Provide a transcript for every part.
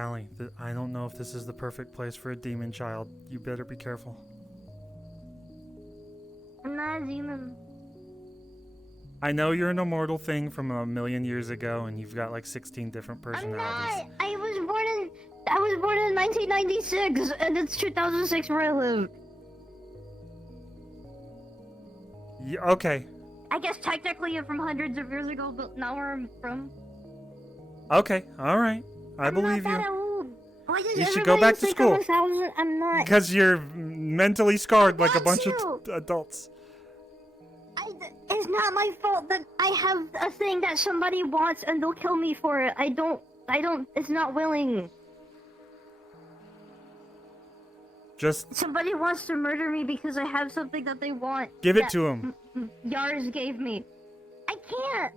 Callie, I don't know if this is the perfect place for a demon child. You better be careful. I'm not a demon. I know you're an immortal thing from a million years ago, and you've got like 16 different personalities. I'm not. I was born in 1996, and it's 2006 where I live. Yeah, okay. I guess technically you're from hundreds of years ago, but not where I'm from. Okay, alright. I believe I'm not you. that old. Why does You should go back to school. I'm not. Because you're mentally scarred like a bunch of adults. It's not my fault that I have a thing that somebody wants and they'll kill me for it. I don't, it's not willing. Just Somebody wants to murder me because I have something that they want. give it to him. Yars gave me. I can't.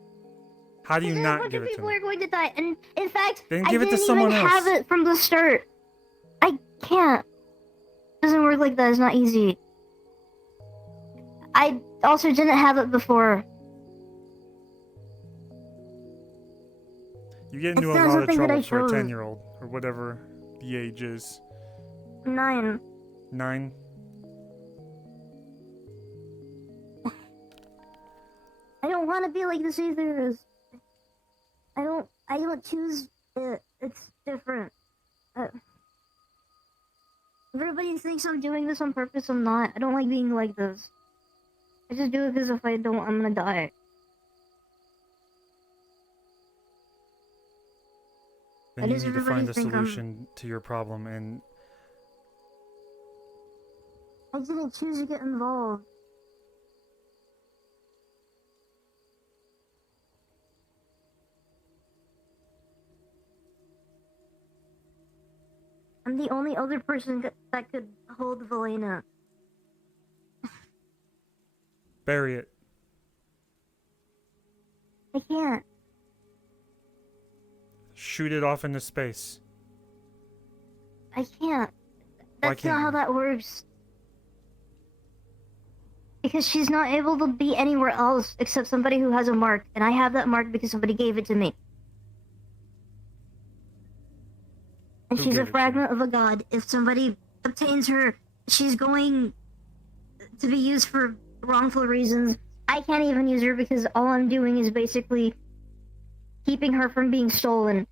How do you not give it to people him? are going to die, and in fact, Then I give it to didn't someone even else. have it from the start. I can't. It doesn't work like that. It's not easy. I also didn't have it before. You get into a lot of trouble for a 10-year-old, or whatever the age is. 9. 9? I don't want to be like this either. I don't choose it. It's different. Everybody thinks I'm doing this on purpose. I'm not. I don't like being like this. I just do it because if I don't, I'm gonna die. Then you need to find a solution to your problem, and I didn't choose to get involved. I'm the only other person that could hold Valena. bury it. I can't. Shoot it off into space. I can't. That's not how that works. Because she's not able to be anywhere else except somebody who has a mark, and I have that mark because somebody gave it to me. And she's a fragment of a god. If somebody obtains her, she's going to be used for wrongful reasons. I can't even use her because all I'm doing is basically keeping her from being stolen.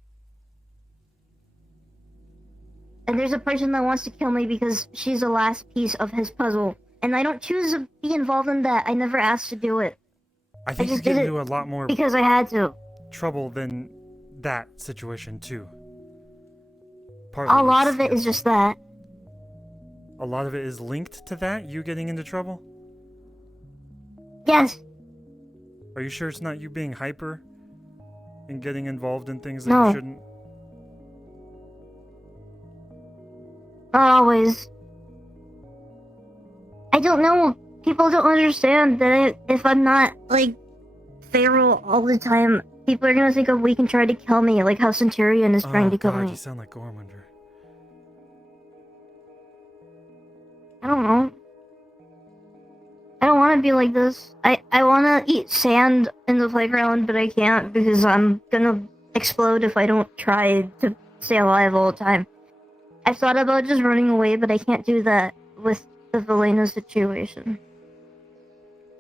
And there's a person that wants to kill me because she's the last piece of his puzzle. And I don't choose to be involved in that. I never asked to do it. I think you get into a lot more because I had to. trouble than that situation too. A lot of it is just that. A lot of it is linked to that, you getting into trouble? Yes. Are you sure it's not you being hyper and getting involved in things that you shouldn't? Not always. I don't know. People don't understand that if I'm not, like, feral all the time, people are gonna think I'm weak and try to kill me, like how Centurion is trying to kill me. You sound like Gormander. I don't know. I don't want to be like this. I want to eat sand in the playground, but I can't because I'm gonna explode if I don't try to stay alive all the time. I've thought about just running away, but I can't do that with the Valena situation.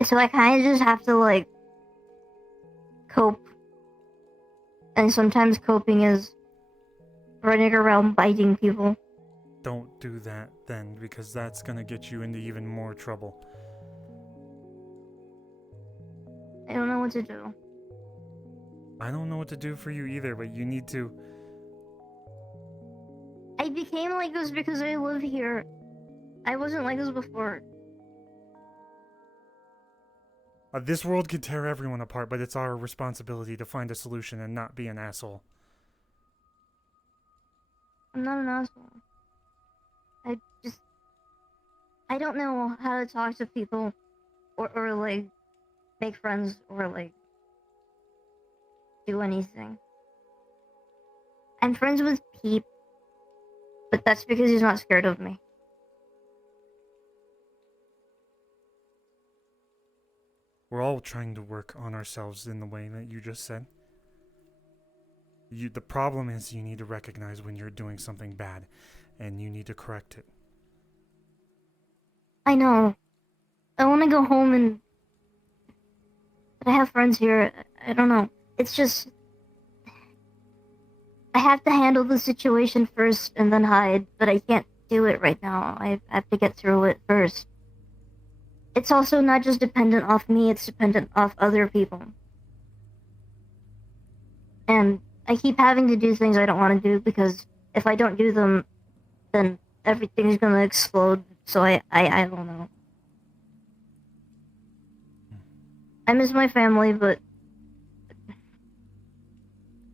So I kind of just have to, like, cope. And sometimes coping is running around biting people. Don't do that then, because that's gonna get you into even more trouble. I don't know what to do. I don't know what to do for you either, but you need to... I became like this because I live here. I wasn't like this before. This world could tear everyone apart, but it's our responsibility to find a solution and not be an asshole. I'm not an asshole. I don't know how to talk to people or like make friends or like do anything. I'm friends with Peep, but that's because he's not scared of me. We're all trying to work on ourselves in the way that you just said. The problem is you need to recognize when you're doing something bad, and you need to correct it. I know. I want to go home and... But I have friends here. I don't know. It's just... I have to handle the situation first and then hide, but I can't do it right now. I have to get through it first. It's also not just dependent off me, it's dependent off other people. And I keep having to do things I don't want to do because if I don't do them, then everything's gonna explode. So I don't know. I miss my family, but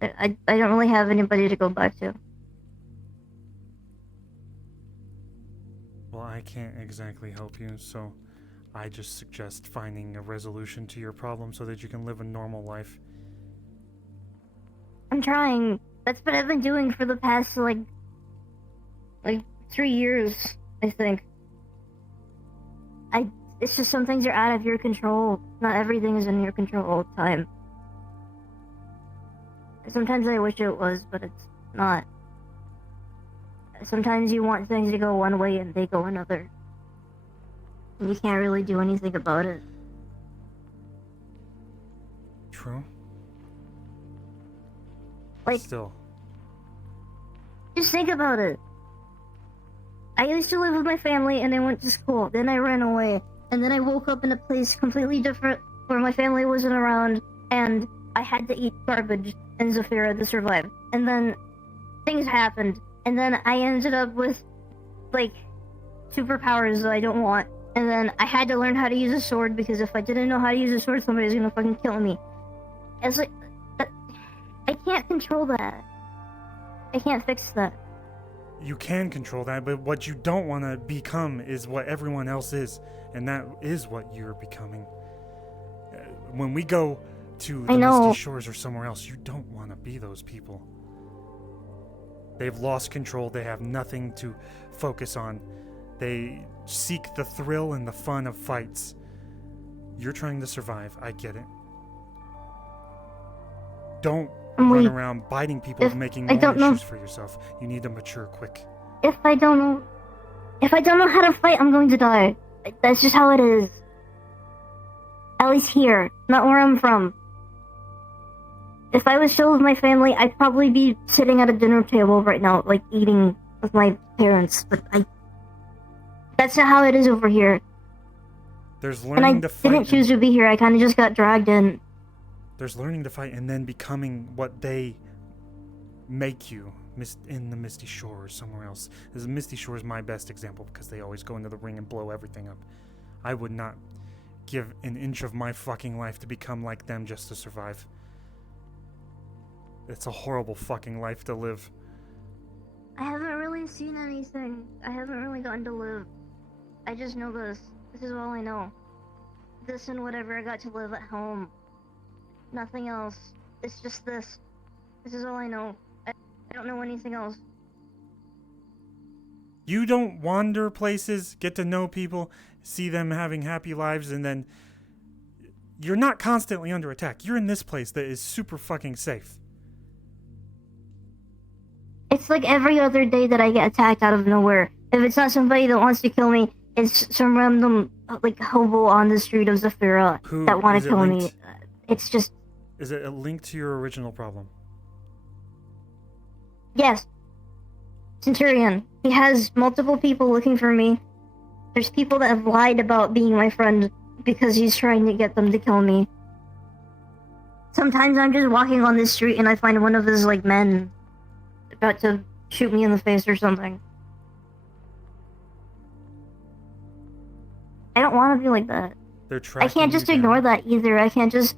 I don't really have anybody to go back to. Well, I can't exactly help you, so I just suggest finding a resolution to your problem so that you can live a normal life. I'm trying. That's what I've been doing for the past, like 3 years, I think. It's just some things are out of your control. Not everything is in your control all the time. Sometimes I wish it was, but it's not. Sometimes you want things to go one way and they go another. And you can't really do anything about it. True. Like, Still. just think about it. I used to live with my family and I went to school. Then I ran away. And then I woke up in a place completely different where my family wasn't around and I had to eat garbage in Zafira to survive. And then things happened. And then I ended up with, like, superpowers that I don't want. And then I had to learn how to use a sword because if I didn't know how to use a sword, somebody's gonna fucking kill me. It's like, I can't control that. I can't fix that. You can control that, but what you don't want to become is what everyone else is, and that is what you're becoming. When we go to the Misty Shores or somewhere else, you don't want to be those people. They've lost control. They have nothing to focus on. They seek the thrill and the fun of fights. You're trying to survive. I get it. Don't run around biting people and making more issues for yourself. You need to mature quick. If I don't know how to fight, I'm going to die. That's just how it is. At least here, not where I'm from. If I was still with my family, I'd probably be sitting at a dinner table right now, like eating with my parents. But that's not how it is over here. There's learning to fight. And I didn't choose to be here. I kind of just got dragged in. There's learning to fight and then becoming what they make you in the Misty Shore or somewhere else. The Misty Shore is my best example because they always go into the ring and blow everything up. I would not give an inch of my fucking life to become like them just to survive. It's a horrible fucking life to live. I haven't really seen anything. I haven't really gotten to live. I just know this. This is all I know. This and whatever I got to live at home. Nothing else. It's just this. This is all I know. I don't know anything else. You don't wander places, get to know people, see them having happy lives, and then you're not constantly under attack. You're in this place that is super fucking safe. It's like every other day that I get attacked out of nowhere. If it's not somebody that wants to kill me, it's some random, like, hobo on the street of Zafira that want to kill me. It's just... Is it a link to your original problem? Yes. Centurion. He has multiple people looking for me. There's people that have lied about being my friend because he's trying to get them to kill me. Sometimes I'm just walking on this street and I find one of his, like, men about to shoot me in the face or something. I don't want to be like that. I can't just ignore that either. I can't just...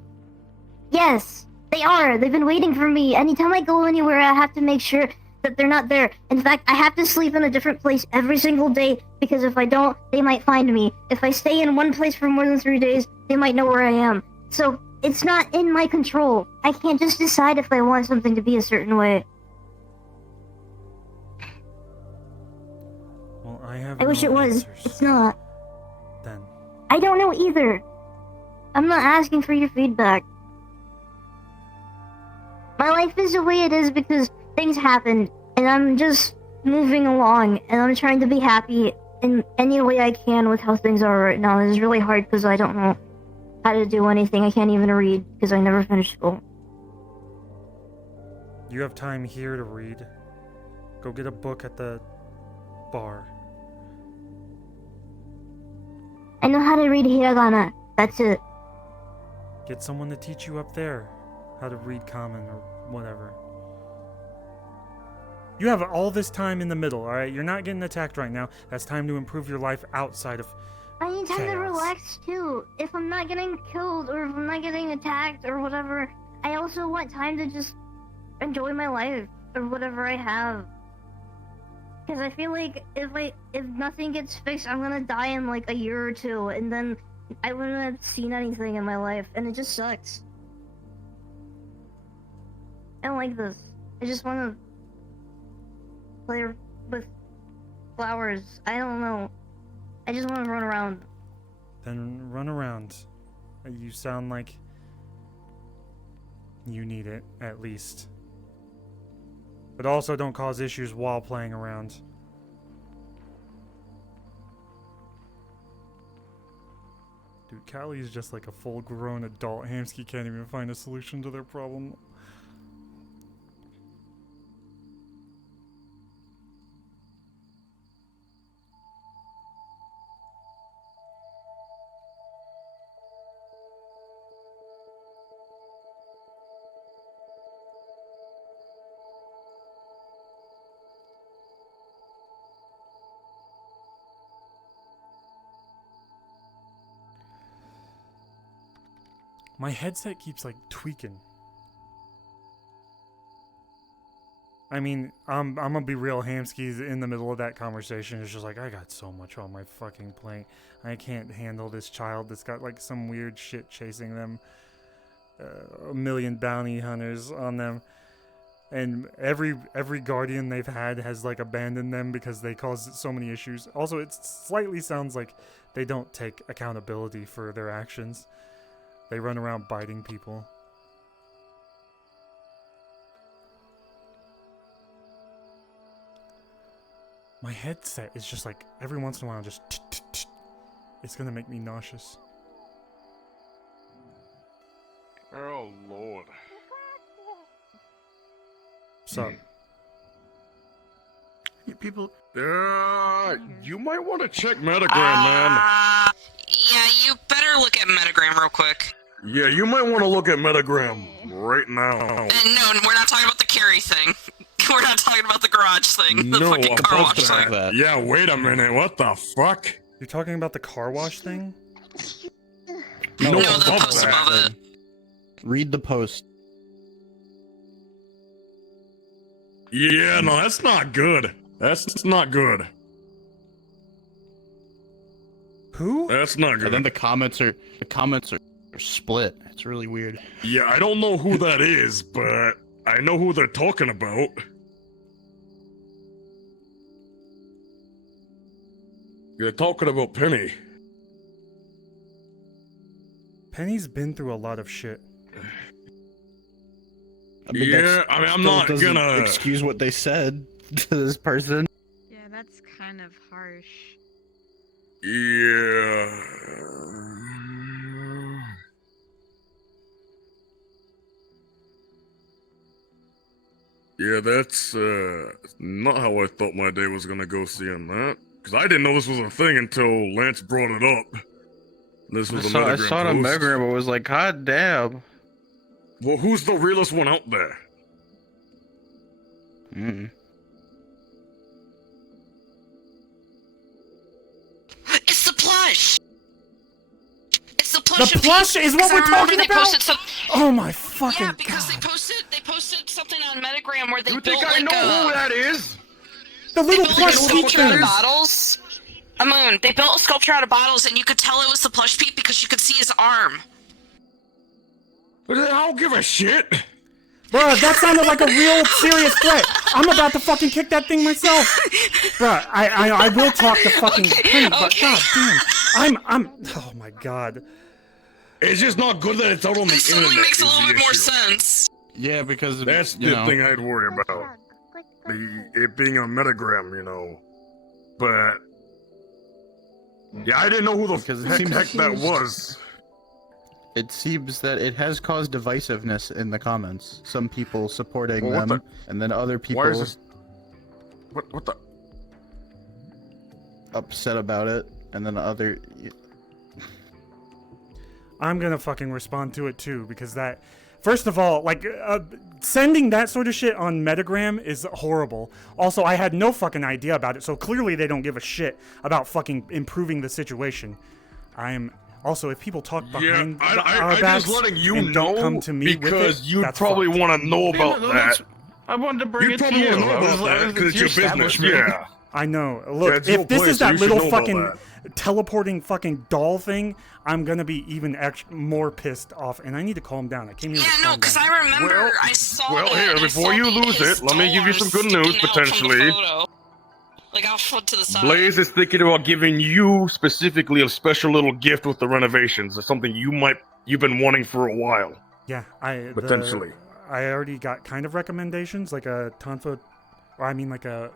Yes, they are. They've been waiting for me. Anytime I go anywhere, I have to make sure that they're not there. In fact, I have to sleep in a different place every single day because if I don't, they might find me. If I stay in one place for more than 3 days, they might know where I am. So, it's not in my control. I can't just decide if I want something to be a certain way. Well, I wish it was. It's not. Then. I don't know either. I'm not asking for your feedback. My life is the way it is because things happen, and I'm just moving along, and I'm trying to be happy in any way I can with how things are right now. It's really hard because I don't know how to do anything. I can't even read because I never finished school. You have time here to read. Go get a book at the bar. I know how to read hiragana. That's it. Get someone to teach you up there how to read common or whatever. You have all this time in the middle, alright? You're not getting attacked right now. That's time to improve your life outside of I need time chaos. to relax too. If I'm not getting killed or if I'm not getting attacked or whatever, I also want time to just enjoy my life or whatever I have. Because I feel like if nothing gets fixed, I'm gonna die in like a year or two, and then I wouldn't have seen anything in my life, and it just sucks. I don't like this. I just want to play with flowers. I don't know. I just want to run around. Then run around. You sound like you need it, at least. But also don't cause issues while playing around. Dude, Callie is just like a full-grown adult. Hamsky can't even find a solution to their problem. My headset keeps like tweaking. I mean, I'm gonna be real. Hamsky's in the middle of that conversation. It's just like, I got so much on my fucking plate. I can't handle this child that's got like some weird shit chasing them. A million bounty hunters on them. And every guardian they've had has like abandoned them because they cause so many issues. Also, it slightly sounds like they don't take accountability for their actions. They run around biting people. My headset is just like, every once in a while, just it's gonna make me nauseous. Oh, Lord. So, People, you might want to check Metagram, man. Yeah, you better look at Metagram real quick. Yeah, you might want to look at Metagram right now. And no, we're not talking about the carry thing. We're not talking about the garage thing. The fucking car wash thing. That. Yeah, wait a minute. What the fuck? you're talking about the car wash thing? No, the post above it. Read the post. Yeah, no, that's not good. That's not good. Who? That's not good. And then the comments are split. It's really weird. Yeah, I don't know who that is, but I know who they're talking about. You're talking about Penny. Penny's been through a lot of shit. I mean, Yeah, I mean, I'm still not doesn't gonna... excuse what they said to this person. Yeah, that's kind of harsh. Yeah. Yeah, that's not how I thought my day was gonna go seeing that. Because I didn't know this was a thing until Lance brought it up. This was I saw it on Metagram, but was like, God damn. Well, who's the realest one out there? It's the plush! It's the plush. The plush is what we're talking about? Oh my fucking Yeah, because God. they posted something on Metagram where they You built think I like know who that is? The little they built like plush a peach sculpture out of thing. bottles. Amoon, they built a sculpture out of bottles and you could tell it was the plush Pete because you could see his arm. I don't give a shit. Bruh, that sounded like a real serious threat. I'm about to fucking kick that thing myself. Bruh, I will talk to fucking Penny, but god damn. I'm oh my god. It's just not good that it's out on the This internet. totally makes a is little the bit more issue. sense. Yeah, because That's you the know, thing I'd worry about. It being on metagram, you know. But yeah, I didn't know who the Because it heck seems- that was. it seems that it has caused divisiveness in the comments. Some people supporting Well, what them, and then other people Why is this? What the? upset about it, and then other. I'm gonna fucking respond to it too, because that, first of all, like, sending that sort of shit on Metagram is horrible. Also, I had no fucking idea about it, so clearly they don't give a shit about fucking improving the situation. Also, if people talk behind our I'm backs just letting you and don't know come to me with because it, you'd that's probably fucked. want to know about that. I wanted to bring You it to probably you. want to know I was about like, that because it's your business. establishment. Yeah. I know. Look, it's your if this place, is so that you should little know about fucking teleporting fucking doll thing, I'm gonna be even more pissed off, and I need to calm down. I came here Yeah, to no, calm because down. I remember Well- I saw well, that, here, and I before saw you lose his it, let me give you some good dollar news, sticking out from the potentially. photo. Like, I'll flip to the side. Blaze is thinking about giving you specifically a special little gift with the renovations. It's something you've been wanting for a while. Yeah, Potentially. I already got kind of recommendations, like a tonfa, or I mean like a.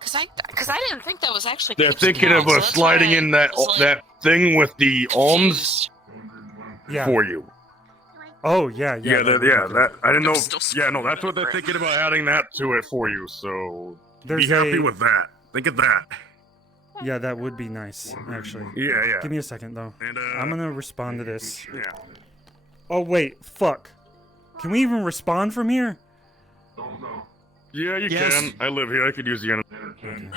Because I didn't think that was actually. They're keep thinking sticking of out, so that's sliding why in I that was, like, that thing with the alms confused. Yeah. for you. Oh yeah. Yeah, would be good. that I didn't know. I'm still Yeah, no, that's what they're screwed. thinking about adding that to it for you. So There's be happy a- with that. Think of that. Yeah, that would be nice, actually. Yeah. Give me a second though. And I'm gonna respond to this. Yeah. Oh wait, fuck. Can we even respond from here? Yeah, you Yes. can. I live here. I could use the internet. Okay.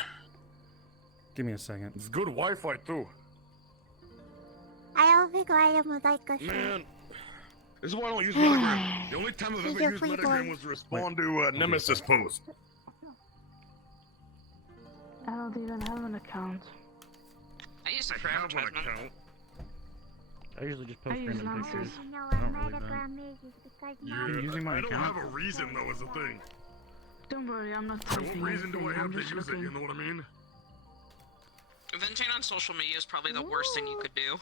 Give me a second. It's good Wi-Fi too. I don't think I am like a Man, this is why I don't use Metagram. The only time I've ever used Metagram was to respond to a Nemesis post. I don't even have an account. I used it I for have an advertisement. account. I usually just I post use random nonsense. pictures. You know I what don't really know. metagram is because Yeah, been using my I don't account? have a reason though, is the thing. Don't worry, I'm not What typing reason do anything. I have I'm to just use it? looking. You know what I mean? Venting on social media is probably the worst thing you could do.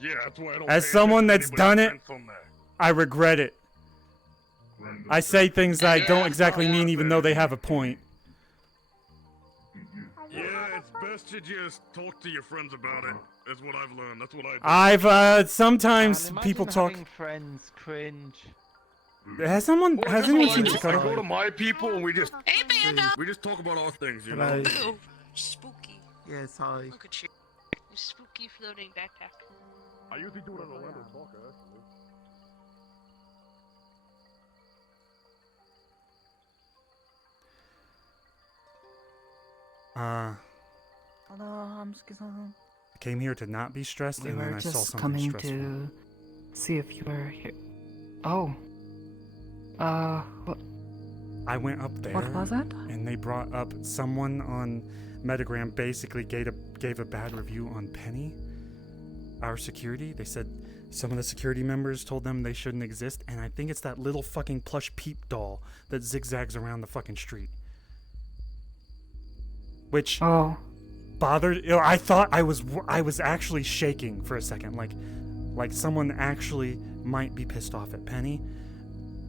Yeah, that's why I don't. As pay someone attention that's to done anybody's it, info there. I regret it. I say things that I don't exactly mean, even though they have a point. Yeah, it's best to just talk to your friends about it. That's what I've learned. That's what I do. I've sometimes Man, people imagine talk. having friends cringe. Has Well, anyone that's seen what I do. I Chicago? go to my people and we just Hey, Panda! talk about all things, you Hello. know. Ooh, spooky. Yes, hi. Look at you. You spooky floating backpack. I usually do it on Orlando Talker, actually. Hello, Hamskison. I came here to not be stressed, We and then were I saw just something coming stressful. to see if you were here. Oh. What I went up there. was it? And they brought up someone on Metagram basically gave a bad review on Penny, our security. They said some of the security members told them they shouldn't exist, and I think it's that little fucking plush peep doll that zigzags around the fucking street. Which Oh. bothered. I thought I was actually shaking for a second, like someone actually might be pissed off at Penny,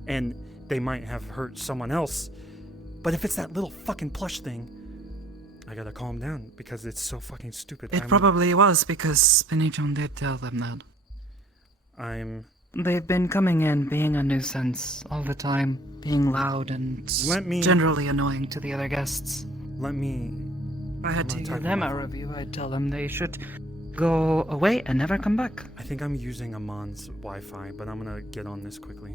and they might have hurt someone else. But if it's that little fucking plush thing, I gotta calm down because it's so fucking stupid. It probably was because Penny John did tell them that. They've been coming in, being a nuisance all the time, being loud and generally annoying to the other guests. If I had to give them a review, I'd tell them they should go away and never come back. I think I'm using Amon's Wi-Fi, but I'm gonna get on this quickly.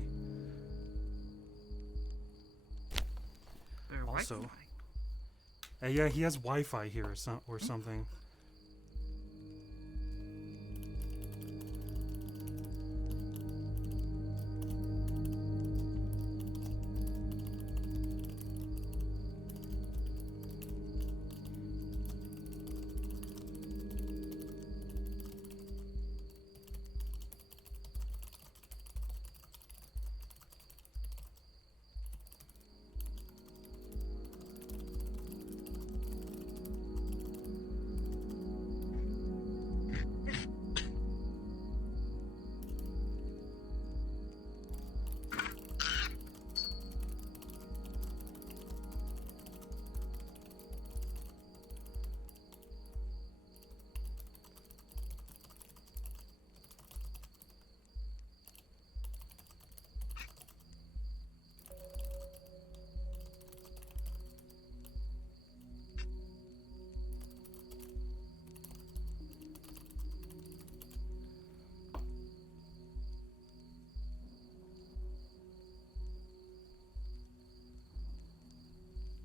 Also, yeah, he has Wi-Fi here or something.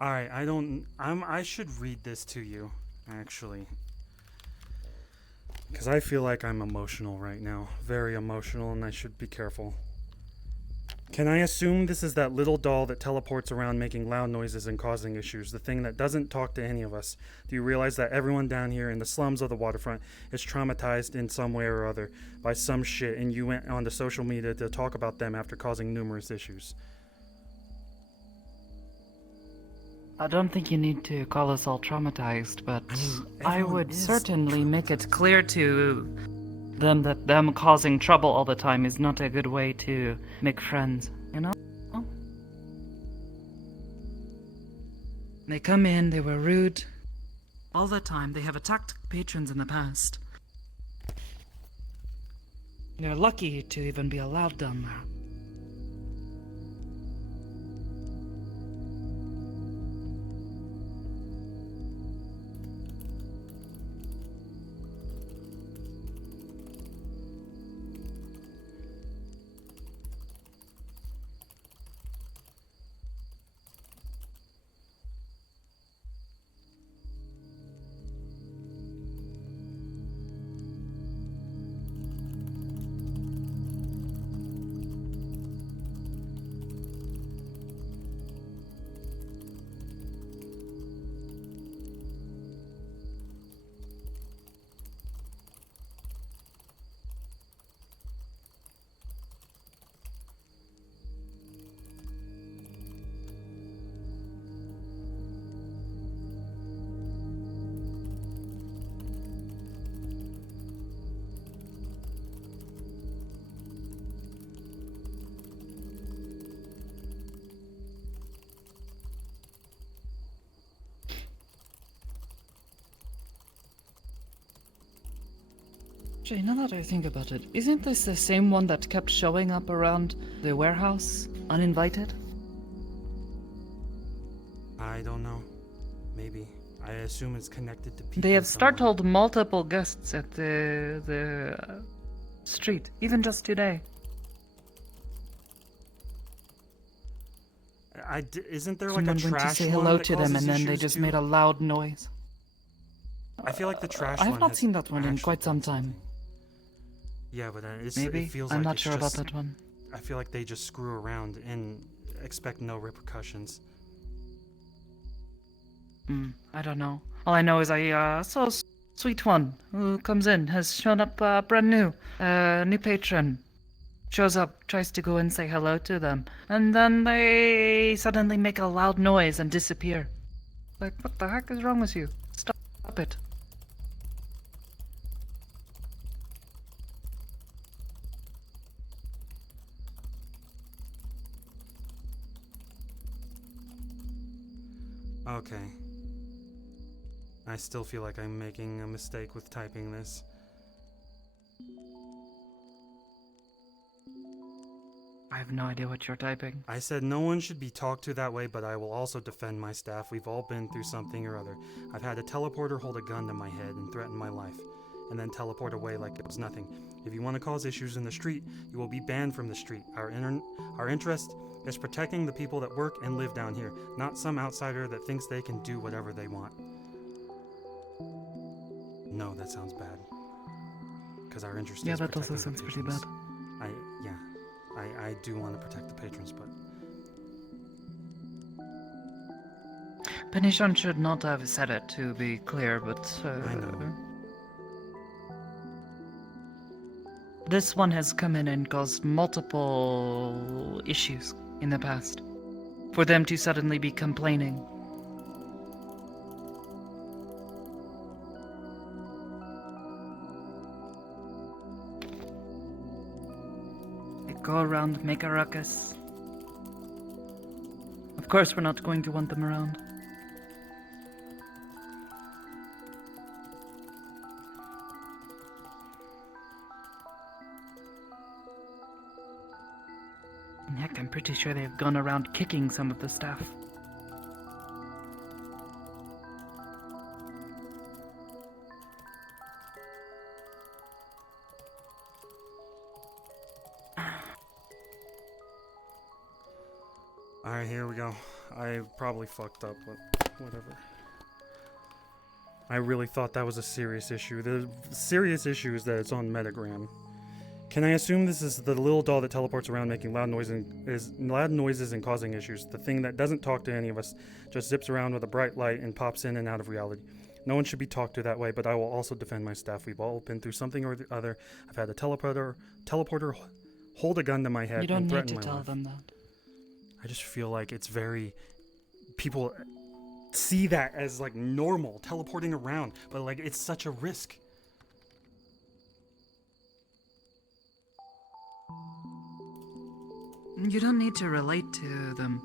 Alright, I should read this to you, actually. Because I feel like I'm emotional right now. Very emotional, and I should be careful. Can I assume this is that little doll that teleports around making loud noises and causing issues? The thing that doesn't talk to any of us? Do you realize that everyone down here in the slums of the waterfront is traumatized in some way or other by some shit, and you went onto social media to talk about them after causing numerous issues? I don't think you need to call us all traumatized, but I everyone would is certainly make it clear to them that them causing trouble all the time is not a good way to make friends, you know? They come in, they were rude. All the time, they have attacked patrons in the past. They're lucky to even be allowed down there. Jay, now that I think about it, isn't this the same one that kept showing up around the warehouse, uninvited? I don't know. Maybe. I assume it's connected to people. They have somewhere. startled multiple guests at the street, even just today. Isn't there like Someone a trash went to say one hello that to them, causes and then they issues just too? made a loud noise. I feel like the trash I one have not has seen that one in actually quite some done time. something. Yeah, but Maybe? it feels I'm like not it's sure just, about that one. I feel like they just screw around and expect no repercussions. I don't know. All I know is I saw a sweet one who comes in, has shown up brand new. New patron. Shows up, tries to go and say hello to them, and then they suddenly make a loud noise and disappear. Like, what the heck is wrong with you? Stop it. Okay. I still feel like I'm making a mistake with typing this. I have no idea what you're typing. I said no one should be talked to that way, but I will also defend my staff. We've all been through something or other. I've had a teleporter hold a gun to my head and threaten my life, and then teleport away like it was nothing. If you want to cause issues in the street, you will be banned from the street. Our interest is protecting the people that work and live down here, not some outsider that thinks they can do whatever they want. No, that sounds bad. Because our interest Yeah, is that also protecting the sounds pretty patrons. bad. I do want to protect the patrons, but Penishon should not have said it, to be clear, but I know. This one has come in and caused multiple issues in the past. For them to suddenly be complaining. They go around, make a ruckus. Of course we're not going to want them around. And heck, I'm pretty sure they've gone around kicking some of the staff. Alright, here we go. I probably fucked up, but whatever. I really thought that was a serious issue. The serious issue is that it's on Metagram. Can I assume this is the little doll that teleports around making loud noises and causing issues? The thing that doesn't talk to any of us, just zips around with a bright light and pops in and out of reality. No one should be talked to that way, but I will also defend my staff. We've all been through something or the other. I've had a teleporter hold a gun to my head and threaten my life. You don't need to tell them that. I just feel like it's very... People see that as, like, normal, teleporting around, but, like, it's such a risk. You don't need to relate to them.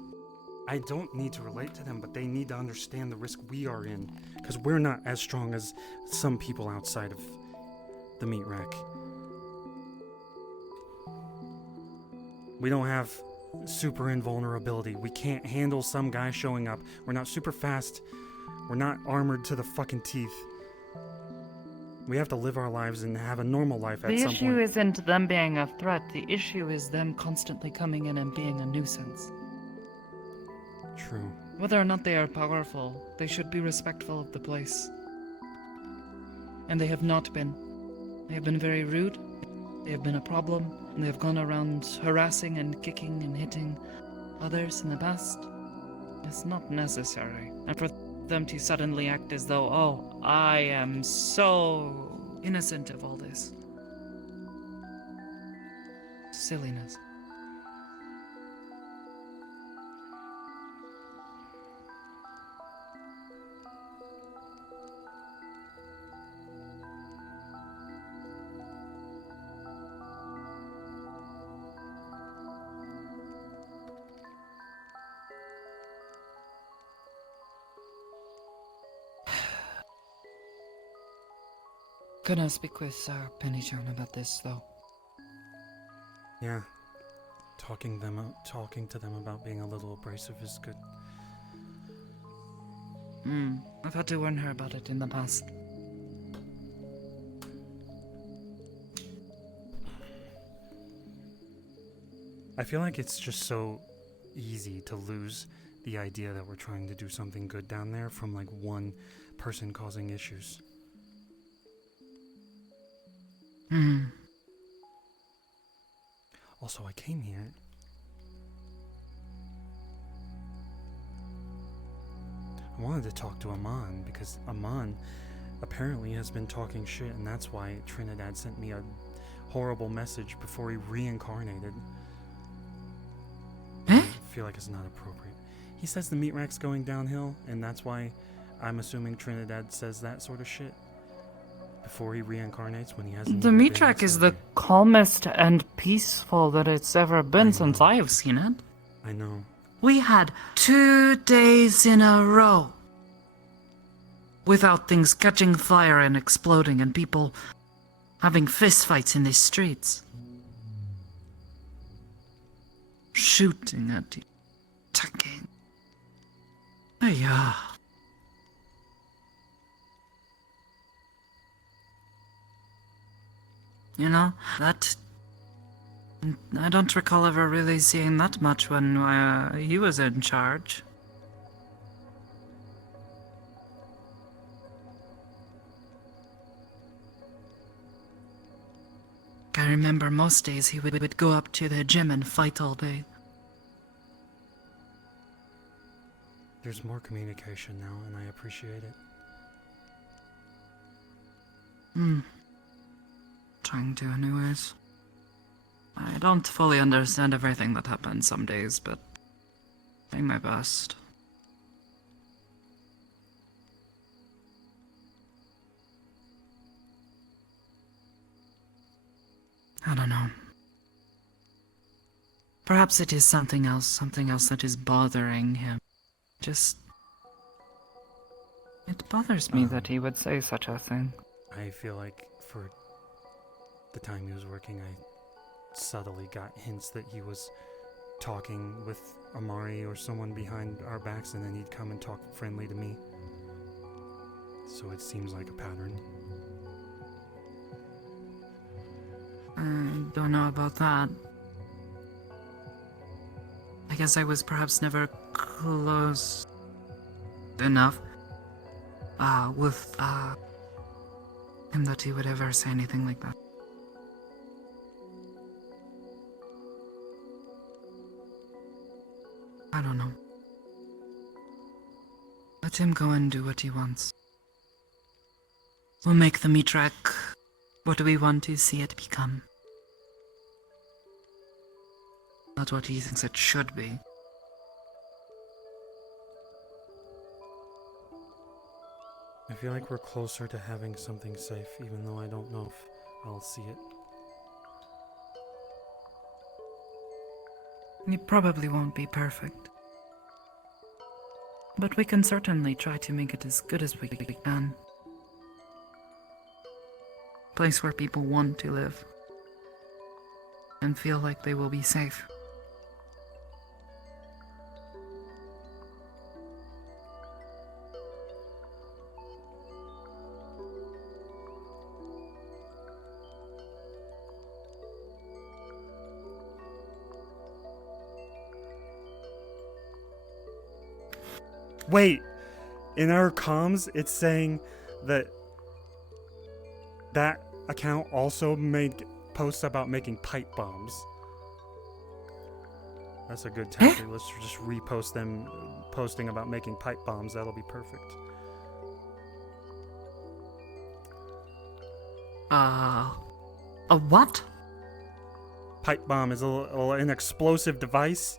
I don't need to relate to them, but they need to understand the risk we are in, because we're not as strong as some people outside of the meat rack. We don't have super invulnerability. We can't handle some guy showing up. We're not super fast. We're not armored to the fucking teeth. We have to live our lives and have a normal life at some point. The issue isn't them being a threat. The issue is them constantly coming in and being a nuisance. True. Whether or not they are powerful, they should be respectful of the place. And they have not been. They have been very rude. They have been a problem, and they have gone around harassing and kicking and hitting others in the past. It's not necessary. And for them to suddenly act as though, oh, I am so innocent of all this. Silliness. Gonna speak with Penny-chan about this, though. Yeah. Talking to them about being a little abrasive is good. I've had to warn her about it in the past. I feel like it's just so easy to lose the idea that we're trying to do something good down there from, like, one person causing issues. Also, I came here. I wanted to talk to Aman because Aman apparently has been talking shit, and that's why Trinidad sent me a horrible message before he reincarnated. I feel like it's not appropriate. He says the meat rack's going downhill, and that's why I'm assuming Trinidad says that sort of shit before he reincarnates when he hasn't. The meat rack is the calmest and peaceful that it's ever been since I have seen it. I know. We had 2 days in a row without things catching fire and exploding and people having fistfights in the streets. Shooting at you. Attacking. Yeah. You know, that... I don't recall ever really seeing that much when he was in charge. I remember most days he would go up to the gym and fight all day. There's more communication now, and I appreciate it. Trying to, anyways. I don't fully understand everything that happens some days, but doing my best. I don't know. Perhaps it is something else that is bothering him. It bothers me that he would say such a thing. I feel like for the time he was working, I subtly got hints that he was talking with Amari or someone behind our backs, and then he'd come and talk friendly to me. So it seems like a pattern. I don't know about that. I guess I was perhaps never close enough with him that he would ever say anything like that. I don't know. Let him go and do what he wants. We'll make the meat track what we want to see it become. Not what he thinks it should be. I feel like we're closer to having something safe, even though I don't know if I'll see it. It probably won't be perfect. But we can certainly try to make it as good as we can. Place where people want to live. And feel like they will be safe. Wait, in our comms, it's saying that that account also made posts about making pipe bombs. That's a good tactic. Let's just repost them posting about making pipe bombs. That'll be perfect. A what? Pipe bomb is an explosive device.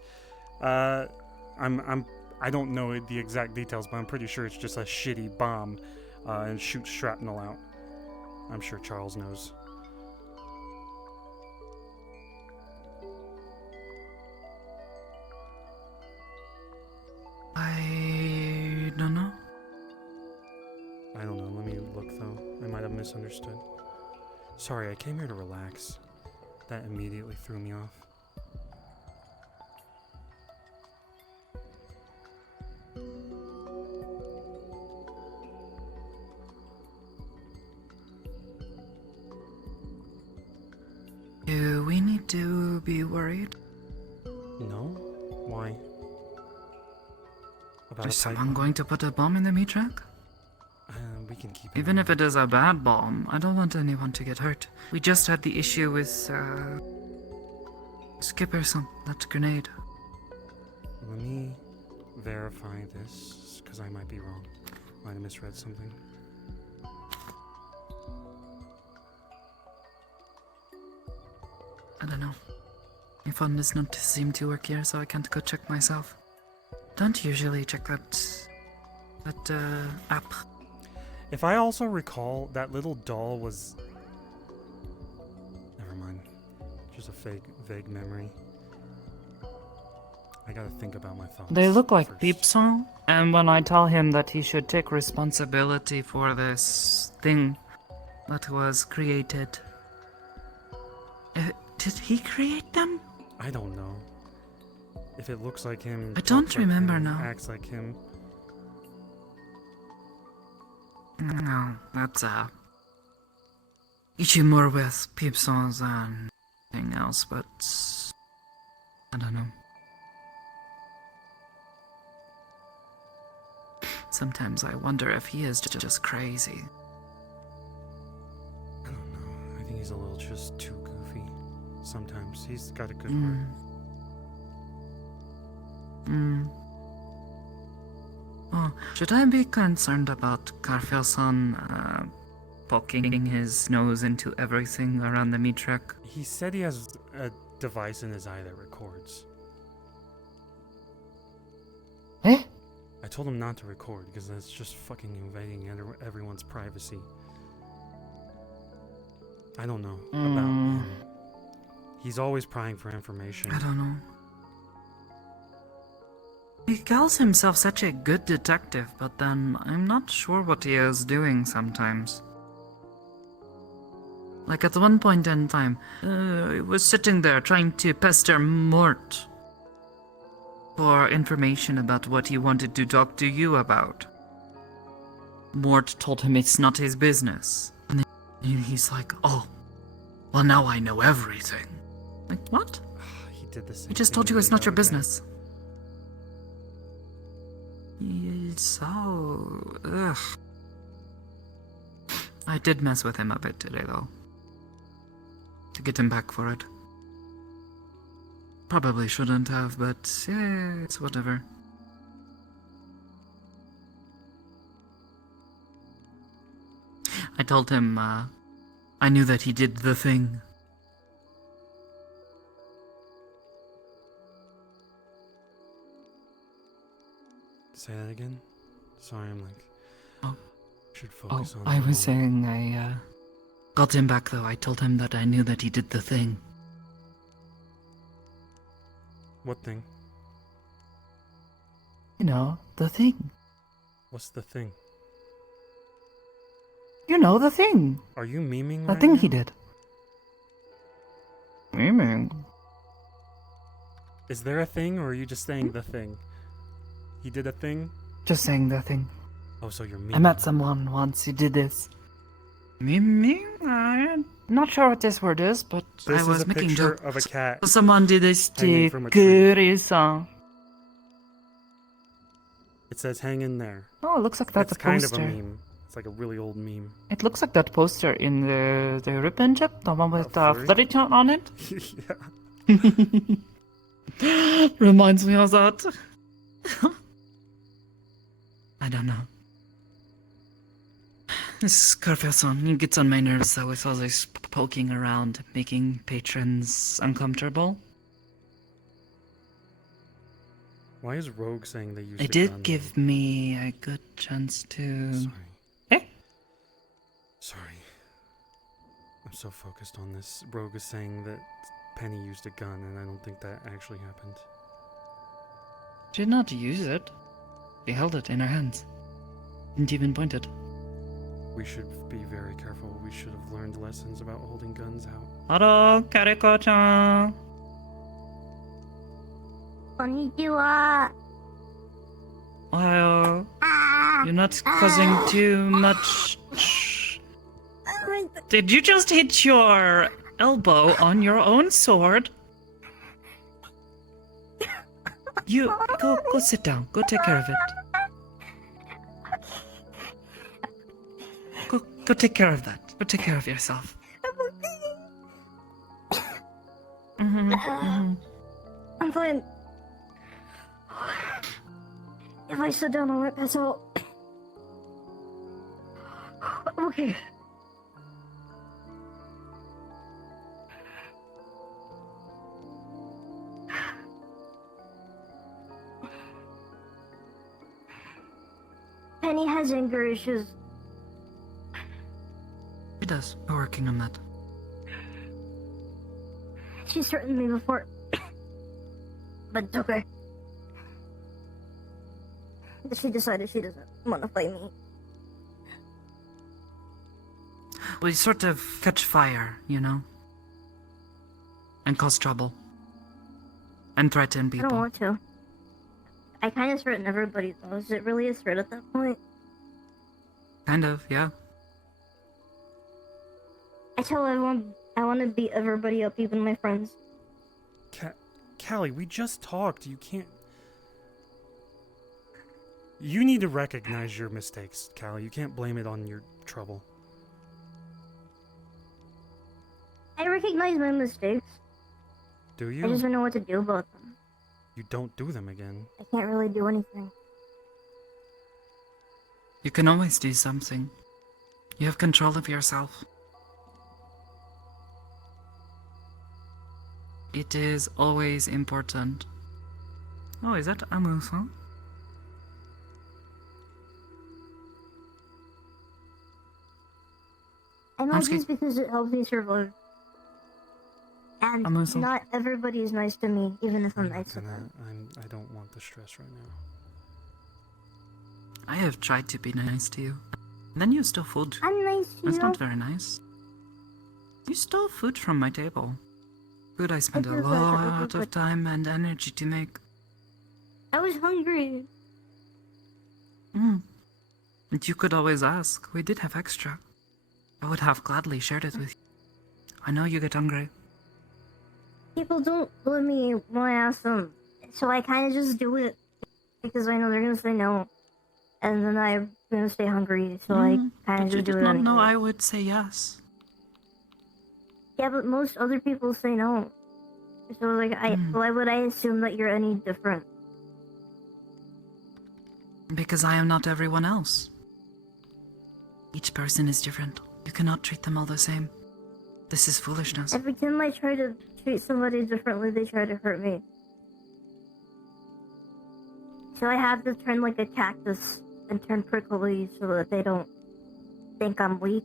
I don't know the exact details, but I'm pretty sure it's just a shitty bomb and shoots shrapnel out. I'm sure Charles knows. I don't know. I don't know. Let me look, though. I might have misunderstood. Sorry, I came here to relax. That immediately threw me off. Do we need to be worried? No? Why? About Is a pipe someone bomb? going to put a bomb in the meat track? We can keep Even if it is a bad bomb, I don't want anyone to get hurt. We just had the issue with, Skipperson, that grenade. Let me verify this, because I might be wrong. Might have misread something. I don't know. My phone does not seem to work here, so I can't go check myself. Don't usually check that app. If I also recall, that little doll was... Never mind. Just a vague memory. I gotta think about my thoughts. They look like first. Peepsong, and when I tell him that he should take responsibility for this thing that was created... did he create them? I don't know. If it looks like him... I don't talks like remember him, now. Acts like him... No, that's issue more with Peepsongs than anything else, but I don't know. Sometimes I wonder if he is just crazy. I don't know. I think he's a little just too goofy. Sometimes. He's got a good heart. Oh, should I be concerned about Garfield-san poking his nose into everything around the meat truck? He said he has a device in his eye that records. Eh? I told him not to record because that's just fucking invading everyone's privacy. I don't know about him. He's always prying for information. I don't know. He calls himself such a good detective, but then I'm not sure what he is doing sometimes. Like at one point in time, he was sitting there trying to pester Mort for information about what he wanted to talk to you about. Mort told him it's not his business. And then he's like, oh, well now I know everything. Like, what? He did the same He just thing told to you me it's not the your other day. business. So, ugh. I did mess with him a bit today, though. To get him back for it. Probably shouldn't have, but yeah, it's whatever. I told him, I knew that he did the thing. Say that again? Sorry, I'm like... Oh. Should focus on... I was saying I, got him back, though. I told him that I knew that he did the thing. What thing? You know, the thing. What's the thing? You know, the thing. Are you memeing The right thing now? he did. Memeing? Is there a thing, or are you just saying the thing? He did a thing? Just saying the thing. Oh, so you're memeing. I met someone once who did this. Memeing? I'm not sure what this word is, but This I was is a making picture jokes. of a cat. Someone did this hanging from a tree. song. It says hang in there. Oh, it looks like that's It's a kind poster. of a meme. It's like a really old meme. It looks like that poster in the ribbon chip, the one with furry? flirty tone on it. Yeah. Reminds me of that. I don't know. This Carpelson, he gets on my nerves though with all this poking around, making patrons uncomfortable. Why is Rogue saying they used It did give me a good chance to... Sorry. Eh? Sorry. I'm so focused on this. Rogue is saying that Penny used a gun, and I don't think that actually happened. She did not use it. She held it in her hands. Didn't even point it. We should be very careful. We should have learned lessons about holding guns out. Hello, Kariko-chan. Konnichiwa. Ohio. Ah. You're not causing too much... Did you just hit your elbow on your own sword? You go sit down. Go take care of it. Go take care of that. Go take care of yourself. I'm fine. If I sit down, I might pass out. Okay. Penny has anger issues. She does. We're working on that. She's threatened me before. But it's okay. She decided she doesn't want to fight me. We sort of catch fire, you know? And cause trouble. And threaten I people. don't want to. I kind of threaten everybody, though. Is it really a threat at that point? Kind of, yeah. I tell everyone I want to beat everybody up, even my friends. Callie, we just talked. You can't... You need to recognize your mistakes, Callie. You can't blame it on your trouble. I recognize my mistakes. Do you? I just don't know what to do about them. You don't do them again. I can't really do anything. You can always do something. You have control of yourself. It is always important. Oh, is that Amusa? I know Mamski. this because it helps me survive. And Amusa. not everybody is nice to me, even if I'm nice to And them. I don't want the stress right now. I have tried to be nice to you. And then you stole food. I'm nice to That's you. not very nice. You stole food from my table. Food I spent a feel bad, lot but- of time and energy to make. I was hungry. And you could always ask. We did have extra. I would have gladly shared it with you. I know you get hungry. People don't let me when I ask them, so I kind of just do it. because I know they're gonna say no, and then I'm gonna stay hungry, so I kind of But you just do did it not know anyway. I would say yes. Yeah, but most other people say no. So like, why would I assume that you're any different? Because I am not everyone else. Each person is different. You cannot treat them all the same. This is foolishness. Every time I try to treat somebody differently, they try to hurt me. So I have to turn like a cactus and turn prickly so that they don't think I'm weak.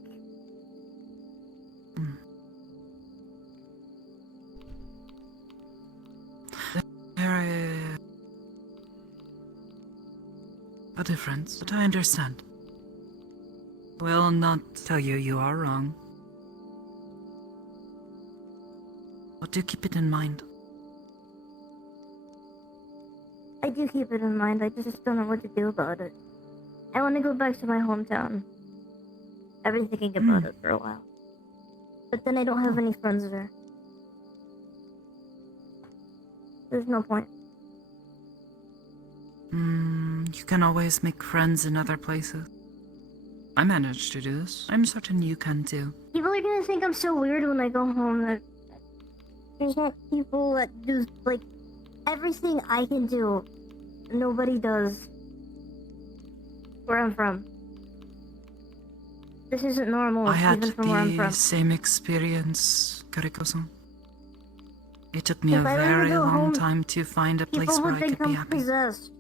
There is a difference, but I understand. Will not tell you you are wrong. But do keep it in mind. I do keep it in mind, I just don't know what to do about it. I want to go back to my hometown. I've been thinking about it for a while. But then I don't have any friends there. There's no point. You can always make friends in other places. I managed to do this. I'm certain you can too. People are gonna think I'm so weird when I go home that there's not people that do, like, everything I can do, nobody does. Where I'm from. This isn't normal, I had even from where I'm the from. same experience, Kariko-san. It took me a If I were to very go long home, time to find a place People where would I think could be I'm happy. possessed.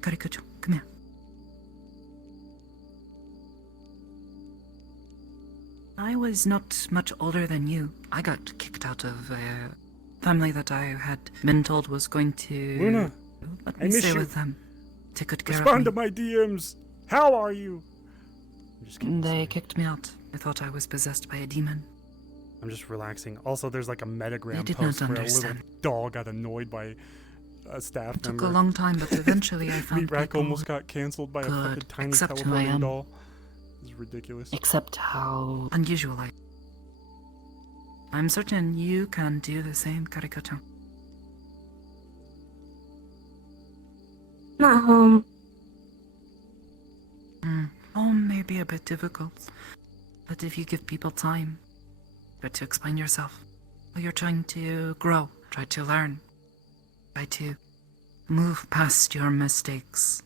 Kariko-chan, come here. I was not much older than you. I got kicked out of a family that I had been told was going to Luna, let I me miss stay you. with them. Take good care Respond to of me. my DMs. How are you? I'm just kidding. They kicked me out. They thought I was possessed by a demon. I'm just relaxing. Also, there's like a metagram I did post not where a little understand. dog got annoyed by a staff It took member. a long time, but eventually I found Meat Rack people almost got canceled by a fucking could tiny accept who I teleporting am. doll. It's ridiculous. Accept how unusual I am. I'm certain you can do the same, Kariko-chan. Not home. Home may be a bit difficult, but if you give people time, try to explain yourself. While you're trying to grow, try to learn, try to move past your mistakes.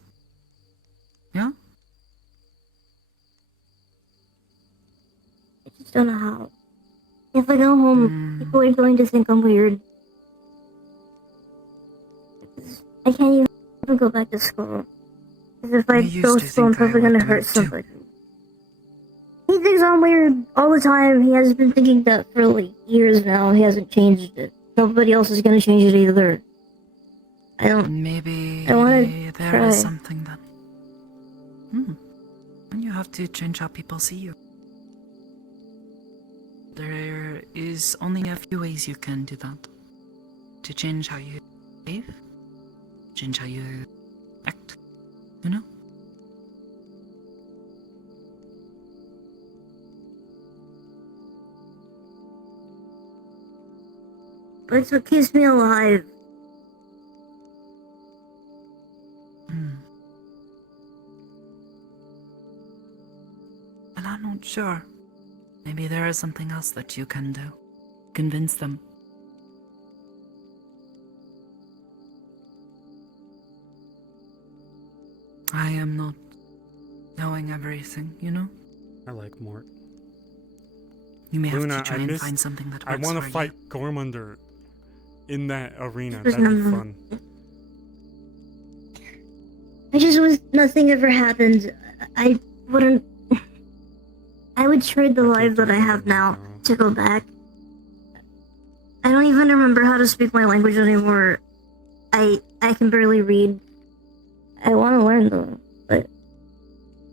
Yeah? I just don't know how. If I go home, people are going to think I'm weird. I can't even go back to school. Because if I You go used to to school, I'm think I probably would gonna do hurt it too. somebody. He thinks I'm weird all the time. He has been thinking that for like years now. He hasn't changed it. Nobody else is gonna change it either. I Maybe wanna there try. is something that... And you have to change how people see you. There is only a few ways you can do that. To change how you behave, change how you act, you know? But it's what keeps me alive. And I'm not sure. Maybe there is something else that you can do. Convince them. I am not knowing everything, you know? I like Mort. You may Luna, have to try I and missed- find something that I works want for to fight Gormunder in that arena. There's That'd be no- fun. I just wish nothing ever happened. I wouldn't. I would trade the life that I have now to go back. I don't even remember how to speak my language anymore. I can barely read. I want to learn though, but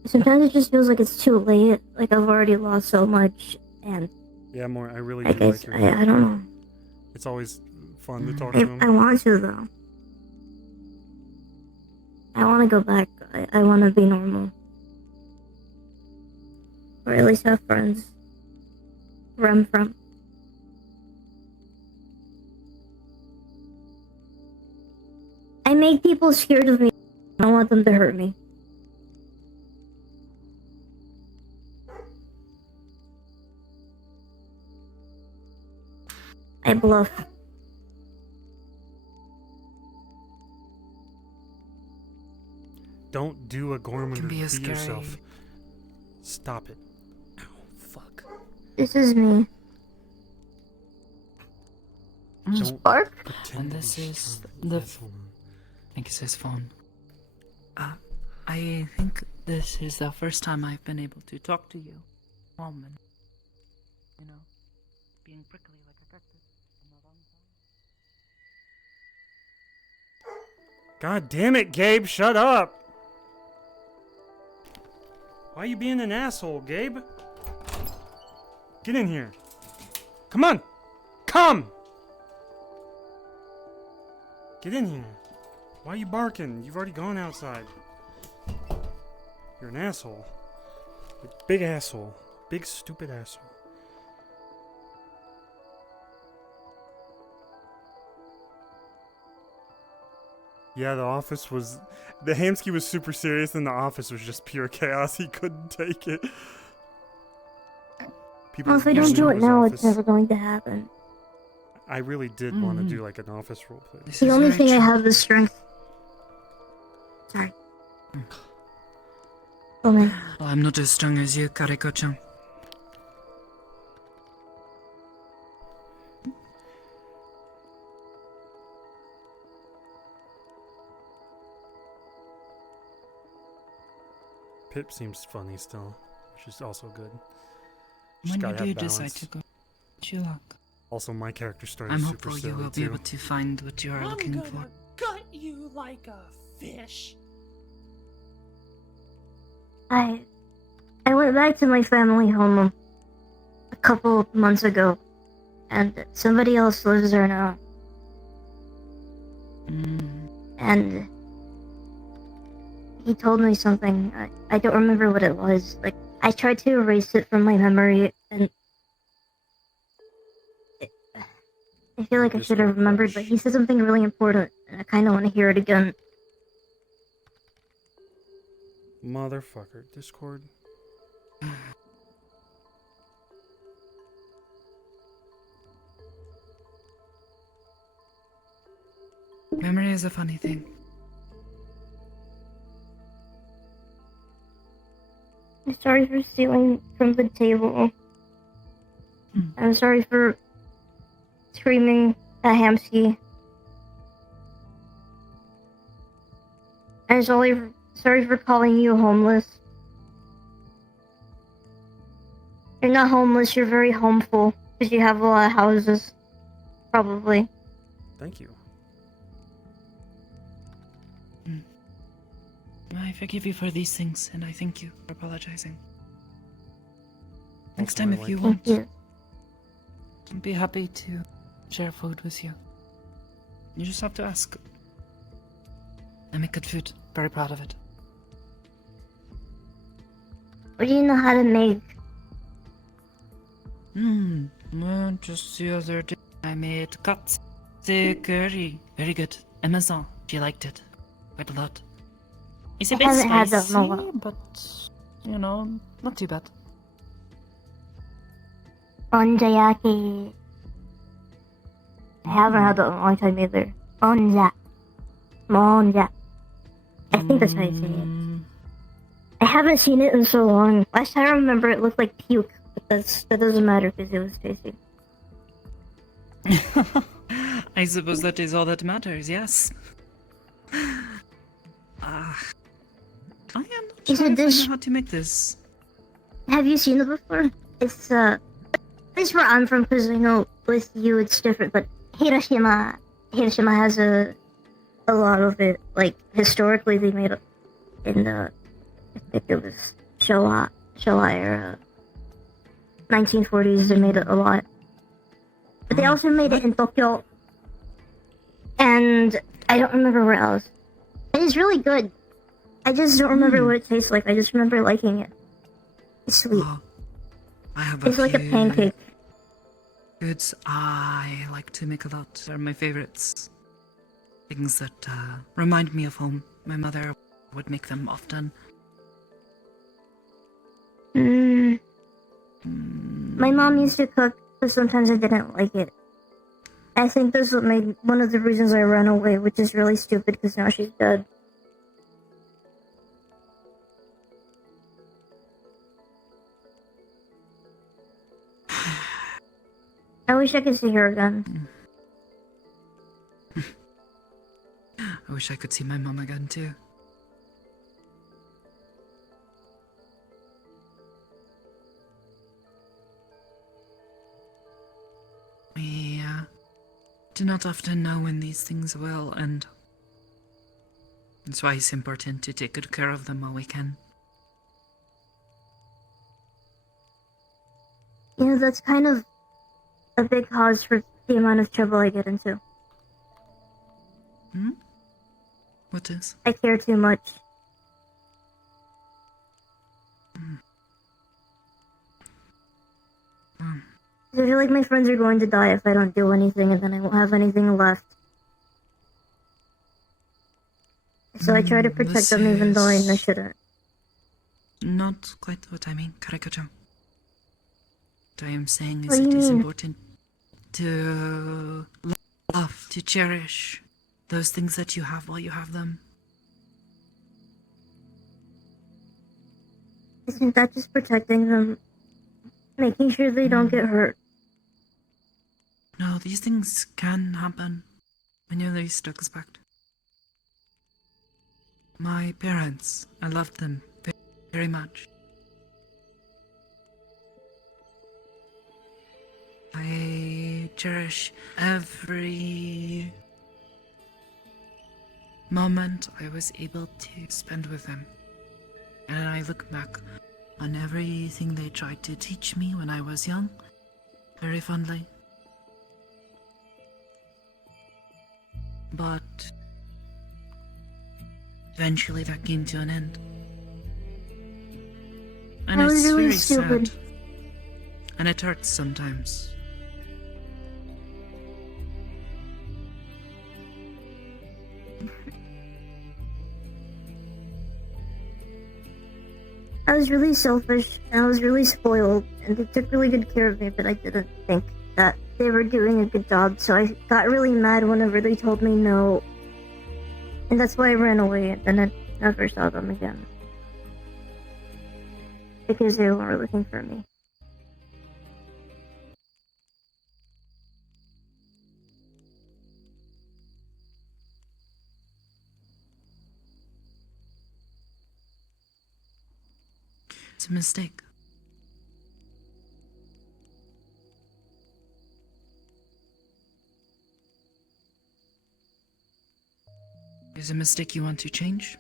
sometimes it just feels like it's too late. Like I've already lost so much, and Yeah, Mort, I really I do guess like your I don't know. It's always fun to talk to him. I want to though. I want to go back. I want to be normal, or at least have friends where I'm from. I make people scared of me. I don't want them to hurt me. I bluff. Don't do a Gorman Can or be a be scary- yourself. Stop it. Ow, fuck. This is me. Don't Spark? pretend And to this be is strong. the. Yes, hold on. I think it's his phone. I think this is the first time I've been able to talk to you. And, you know, being prickly like a cactus in a long time. God damn it, Gabe, shut up! Why are you being an asshole, Gabe? Get in here. Come on! Come! Get in here. Why are you barking? You've already gone outside. You're an asshole. You're a big asshole. Big stupid asshole. Yeah, the office was... The Hamsky was super serious and the office was just pure chaos. He couldn't take it. People Well, if I don't used do to it his now, office. it's never going to happen. I really did want to do like an office roleplay. This The is only very thing I true. have is strength. Sorry. Oh man. Well, I'm not as strong as you, Kariko-chan. Pip seems funny still, which is also good. When Just you gotta have do decide balance. to go, wish you luck. Also, my character started I'm super hopeful you silly will be too. able to find what you are looking for. Gut you like a fish. I went back to my family home a couple months ago, and somebody else lives there now. And he told me something. I don't remember what it was. Like, I tried to erase it from my memory, and I feel like I should have remembered, but he said something really important, and I kind of want to hear it again. Motherfucker, Discord. Memory is a funny thing. I'm sorry for stealing from the table. I'm sorry for screaming at Hamsky. I'm sorry for calling you homeless. You're not homeless, you're very homeful, because you have a lot of houses. Probably. Thank you. I forgive you for these things, and I thank you for apologizing. Next time, if you want, Thank you. I'd be happy to share food with you. You just have to ask. I make good food. Very proud of it. What do you know how to make? Well, just the other day I made katsu curry. Very good. Amazon. She liked it quite a lot. It's a I bit haven't had that spicy, in a while. but you know, not too bad. Onjayaki. I haven't had that in a long time either. Onja. Monja. I think that's how you say it. I haven't seen it in so long. Last time I remember it looked like puke, but that doesn't matter because it was tasty. I suppose that is all that matters, yes. I am not Is sure it if I this- know how to make this. Have you seen it before? It's place where I'm from, because I know with you it's different, but Hiroshima has a lot of it. Like, historically they made it in the, I think it was Showa era, 1940s, they made it a lot. But they also made it in Tokyo, and I don't remember where else. It is really good. I just don't remember what it tastes like. I just remember liking it. It's sweet. I have It's like a few pancake. Foods I like to make a lot. They're my favorites. things that remind me of home. My mother would make them often. My mom used to cook, but sometimes I didn't like it. I think this was one of the reasons I ran away, which is really stupid because now she's dead. I wish I could see her again. I wish I could see my mom again too. We do not often know when these things will end. That's why it's important to take good care of them while we can. You know, that's kind of a big cause for the amount of trouble I get into. What is? I care too much. I feel like my friends are going to die if I don't do anything, and then I won't have anything left. So I try to protect them even though I shouldn't. Not quite what I mean, Karikacho. What I am saying What is do it you is mean? important to love, to cherish those things that you have while you have them. Isn't that just protecting them? Making sure they don't get hurt? No, these things can happen when you least expect. My parents, I loved them very, very much. I cherish every moment I was able to spend with them. And I look back on everything they tried to teach me when I was young very fondly. But eventually that came to an end. And That was it's really very stupid. sad. And it hurts sometimes. I was really selfish, and I was really spoiled, and they took really good care of me, but I didn't think that they were doing a good job, so I got really mad whenever they told me no. And that's why I ran away, and then I never saw them again. Because they were looking for me. It's a mistake. Is a mistake you want to change?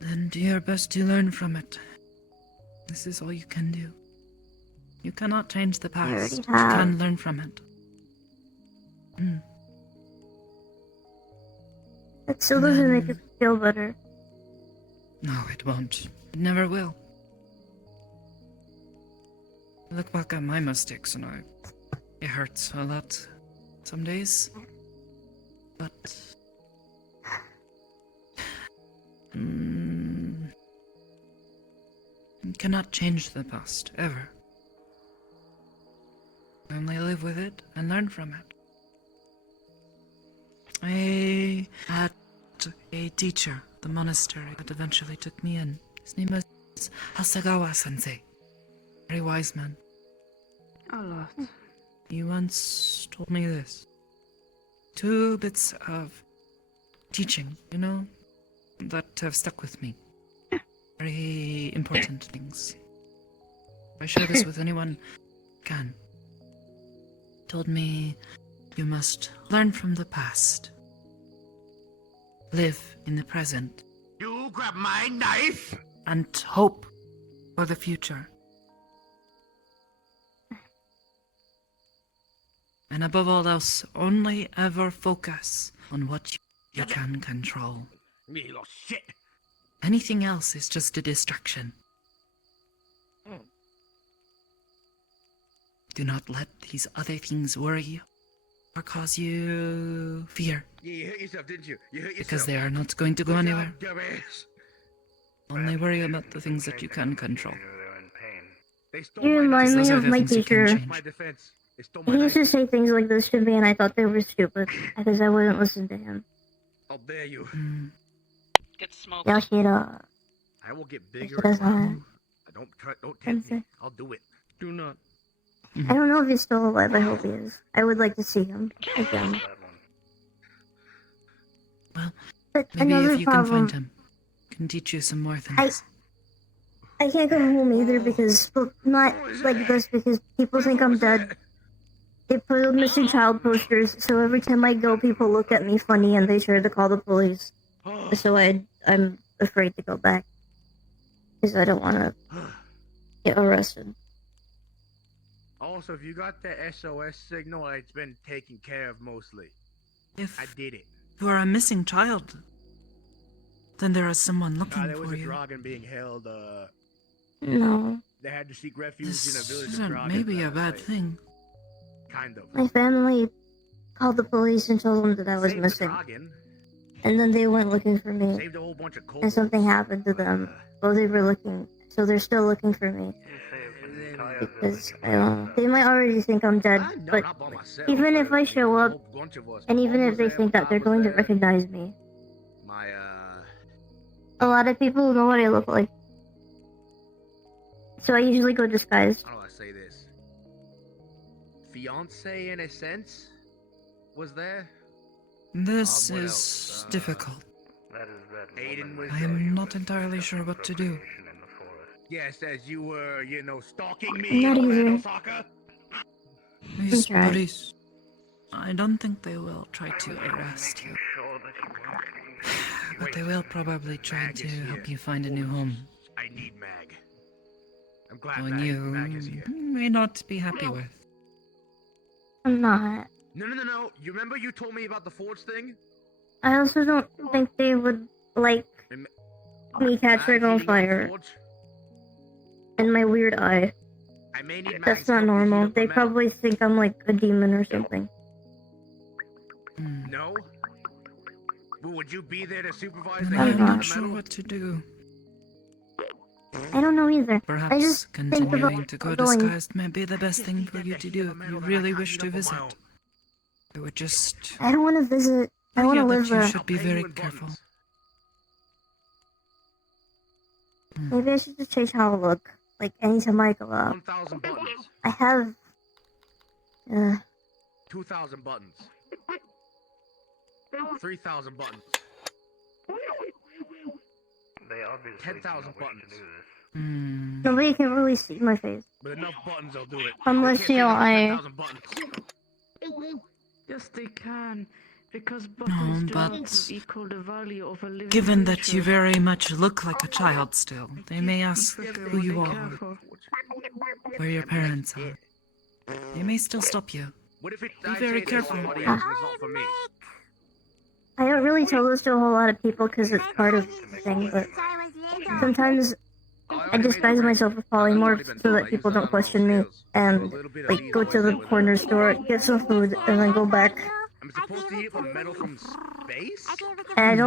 Then do your best to learn from it. This is all you can do. You cannot change the past. You can learn from it. That still doesn't make it feel better. No, it won't. It never will. I look back at my mistakes and it hurts a lot some days. But you cannot change the past, ever. Only live with it and learn from it. I had a teacher at the monastery that eventually took me in. His name was Hasagawa-sensei. Very wise man. Oh, Lord. He once told me this. 2 bits of teaching, that have stuck with me. Very important things. I share this with anyone I can. He told me you must learn from the past. Live in the present. You grab my knife! And hope for the future. And above all else, only ever focus on what you can control. Me little shit! Anything else is just a distraction. Do not let these other things worry you or cause you fear. Yeah, you hurt yourself, didn't you? You hurt yourself. Because they are not going to go anywhere. Dumbass. Only worry about the things that you can control. They stole You my remind knife. me Those are of the my things you can teacher. change. My defense. They stole He my used to knife. say things like this to me, and I thought they were stupid because I wouldn't listen to him. How dare you? Get smoked. Yoshida. I will get bigger Because and louder. Don't tempt me. Sensei. I'll do it. Do not. I don't know if he's still alive. I hope he is. I would like to see him again. Well, But maybe another if you problem, can find him, can teach you some more things. I can't come home either because, well, not like this, because people think I'm dead. They put up missing child posters, so every time I go, people look at me funny and they try to call the police. So I'm afraid to go back because I don't want to get arrested. Also, if you got the SOS signal, it's been taken care of mostly. If I did it. you are a missing child, then there is someone looking There was for a you. dragon being held. No. They had to seek refuge in a This village of isn't dragons. maybe a bad thing. Kind of. My family called the police and told them that I was Saved the missing. dragon. And then they went looking for me. Saved a whole bunch of And kobolds. something happened to them while they were looking. So they're still looking for me. Because, I don't know. They might already think I'm dead, No, but not by myself. even if I show A up, whole bunch of us. and even Mom if was they there, think that Dad they're was going to there. recognize me, My, a lot of people know what I look like. So I usually go disguised. how do I say this? Fiance, in a sense, was there. This what is else? difficult. Aiden was I am not entirely sure what to do. Yes, as you were, stalking me Not over at either. Osaka. These trying. police, I don't think they will try to arrest you. But they will probably try Mag to is here. help you find a new home. I need Mag. I'm glad Knowing Mag is here. you may not be happy with. I'm not. No. You remember you told me about the forge thing? I also don't think they would like me catching Mag on heating up the fire. forge? And my weird eye. I may need Mag's That's not help to heat normal. up the They metal. probably think I'm like a demon or something. No? Well, would you be there to supervise the I'm heating of not the sure metal? what to do. I don't know either. I Perhaps just think about continuing to go going. disguised may be the best thing for you to do if you really wish to visit. It would just... I don't want to visit. I want to yeah, live but you there. should be very careful. Maybe I should just change how I look. Like anytime I go out. 1,000 buttons. I have. 2,000 buttons. 3,000 buttons. 10,000 buttons. Nobody can really see my face. With enough buttons, they'll do it. Unless They can't you think of I. 10,000 buttons. Yes, they can. Because No, buttons do but not equal the value of a living given that you creature. very much look like a child still, they may ask who you are, Careful. where your parents are. They may still stop you. What if it Be very careful. somebody else and it's not for me? I don't really tell this to a whole lot of people because it's part of the thing, but sometimes I disguise myself with polymorphs so that people don't question me and like go to the corner store, get some food, and then go back. I'm supposed to heat up a metal from space? And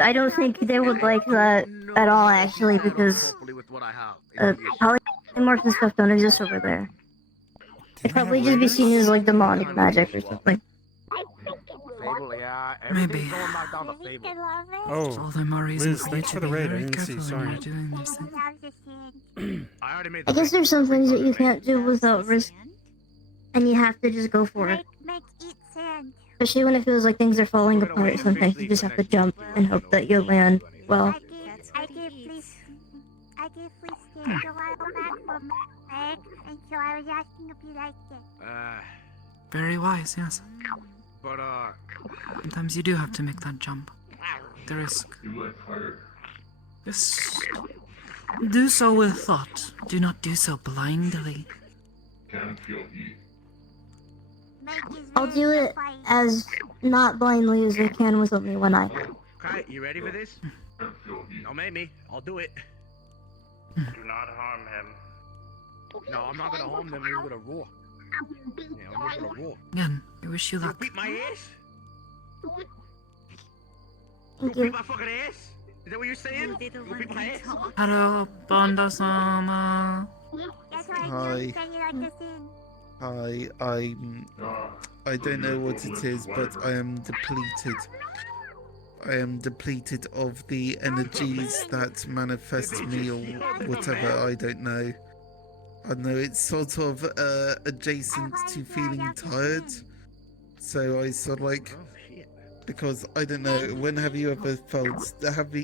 I don't think they would like that at all actually because With what I have. polymorphs and stuff don't exist over there. It'd probably just be seen as like demonic magic or something. Fable, yeah. Maybe. Everything's going back down to Fable. All Oh, the more reason Liz, for you thanks to for the be raid. I very didn't careful see. when Sorry. you're doing these things. I already made I guess there's some things that you can't do without risk, and you have to just go for it. Especially when it feels like things are falling apart, sometimes you just have to jump and hope that you'll land well. I deeply scared a while back from my leg, and so I was asking if you liked it. Very wise, yes. But, Sometimes you do have to make that jump. The risk. Just do so with thought. Do not do so blindly. I'll do it as not blindly as I can with only one eye. okay, you ready for this? Don't make me. I'll do it. Do not harm him. No, I'm not gonna harm them. He's gonna roar. Yeah, I'm not gonna walk. Again, I wish you You'll luck. beat my ass? Thank You'll you. beat my fucking ass? Is that what you're saying? You'll beat my ass? Hello, Bonda-sama. That's why Hi. you said you like to sing. I don't know what it is, but I am depleted. I am depleted of the energies that manifest me or whatever, I don't know. I know it's sort of adjacent to feeling tired. So I sort of like, Oh, shit. because I don't know, when have you ever felt, have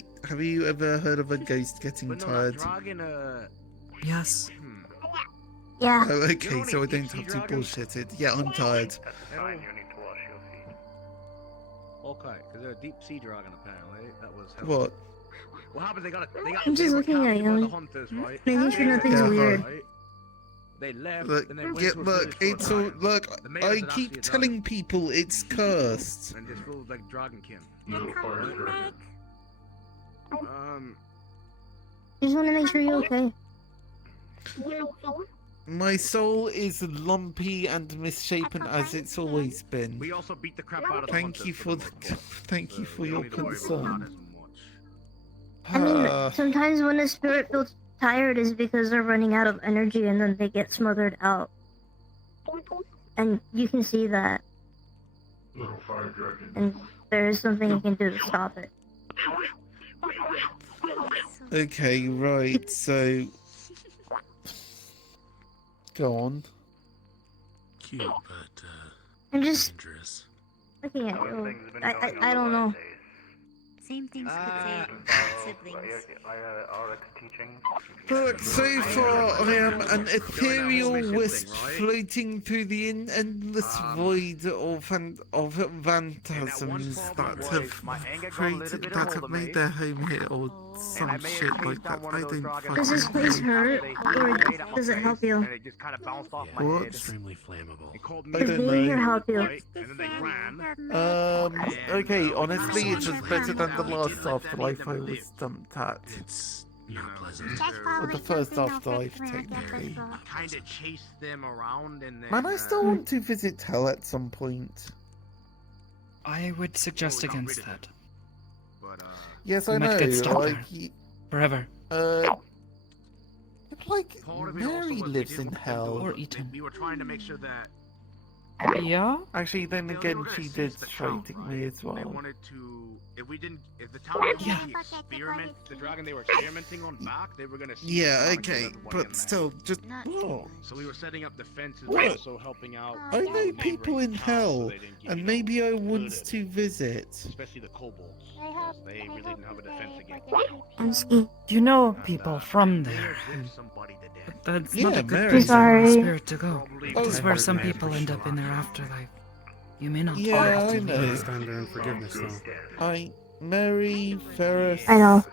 you ever heard of a ghost getting But no, tired? dragon, Yes. Yeah. Oh, You okay, don't so I need don't deep sea have to dragons? bullshit it. Yeah, I'm tired. That's fine, you need to wash your feet. Okay, because they're a deep sea dragon apparently. That was helpful. What? What happened? They got I'm just looking at captured by the you, hunters, right? making sure nothing's Yeah, weird. Right? They left, Look, and they went yeah, to a look, village for a it's all, time. look, The mayor's I an actually keep a telling dragon, people it's cursed. and this feels like dragonkin. Just want to make sure you're okay. My soul is lumpy and misshapen as it's always been. We also beat the crap out of the Thank hunters you for most the, part, thank you so for we your don't need to worry about that concern. as much. I mean, sometimes when a spirit feels tired is because they're running out of energy and then they get smothered out. And you can see that. And there is something you can do to stop it. Okay, right, so... Go on. Cute, but, I'm just dangerous. looking at you. I don't know. Same things could say siblings. Look, so far I am an ethereal wisp floating through the endless void of phantasms that have created, that have made their home here, or some shit like that. I don't Does this fucking place know. hurt, or does it help you? What? Extremely flammable. I Does don't being here know. help you? Okay, honestly, it was better than the last afterlife I was dumped at. It's not pleasant. Or the first afterlife, technically. Kind of chase them around and then. Man, I still want to visit hell at some point. I would suggest against that. But Yes, You I might know, get stuck like... there. Forever. Like, part of it also Mary was we lives didn't in want them hell. to- Or eaten. We were trying to make sure that. Yeah? Actually, then They were again, gonna she seize did the town, frighten me right? as well. They wanted to. If the town didn't Yeah. the dragon they were experimenting on back, they were gonna. seize Yeah, the town and kill okay, everybody in but there. still, just... So we were setting up defenses, What? also helping out. I know neighboring people in towns so hell, they didn't get, and you know, maybe I want looted. to visit. Especially the kobolds. 'Cause they really didn't have a defense against. I'm scared. You know people from there. With somebody to death. That's Yeah, not a good Mary. place for Sorry. a spirit to go. Probably Oh, This is where some Mary, people for end sure. up in their afterlife. You may not Yeah, want I to know. leave. Stand there in forgiveness, though. Mary, Ferris... I know.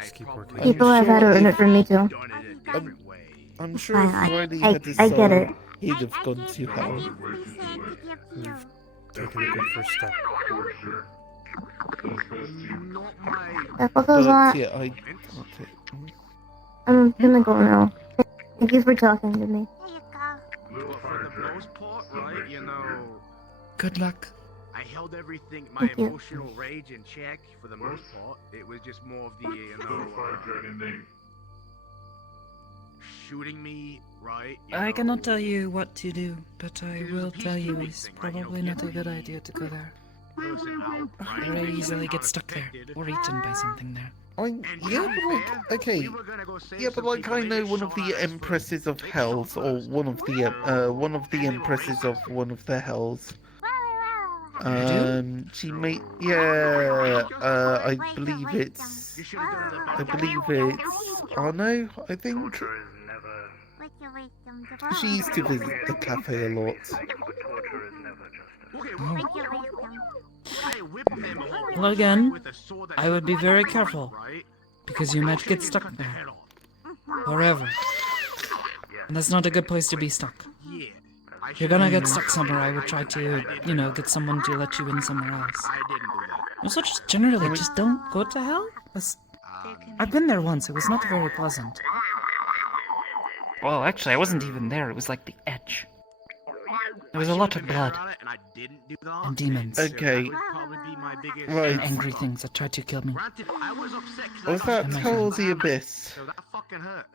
Just keep working. I'm People have had to sure earn it if- from me too. Done it a different way. I'm sure if I- Riley I- had a I get soul, it. he'd have gone to hell. You've taken a good first step. Not my. That's what goes But on. yeah, I'm gonna go now. Thank you for talking to me. But for the most part, right? You know, Good luck. I held everything, my Thank you. emotional rage in check for the most part. It was just more of the, you know, shooting me, right? You I know, cannot tell you what to do, but I It was a will tell you peacekeeping it's thing, right? You know, probably not a keep good idea to go there. person out, right? Very Make sure easily they're get not stuck there, affected. or eaten by something there. And yeah, to but be like, fair, okay, we were gonna go save yeah, but some like people. I They know get one of shot the at us empresses of first. They get hells, shot or first. one of the empresses of one of the hells. She made, yeah, I believe it's, You should have done it I back believe then. it's Arno, I think. She used to visit the cafe a lot. Okay, Oh. I whipped them all Well, again, with a sword that I would be should've very been careful, right? because you might get stuck Cut the there. head off. Forever. And that's not a good place to be stuck. Yeah. I If you're gonna get should've- stuck somewhere, I would try to, you know, get someone to let you in somewhere else. I didn't do that. Also, just generally, just don't go to hell. I've been there once, it was not very pleasant. Well, actually, I wasn't even there. It was like the edge. There was a lot of blood. And demons. Okay. Right. And angry things that tried to kill me. Was that And my towards friends. the abyss? So that fucking hurt.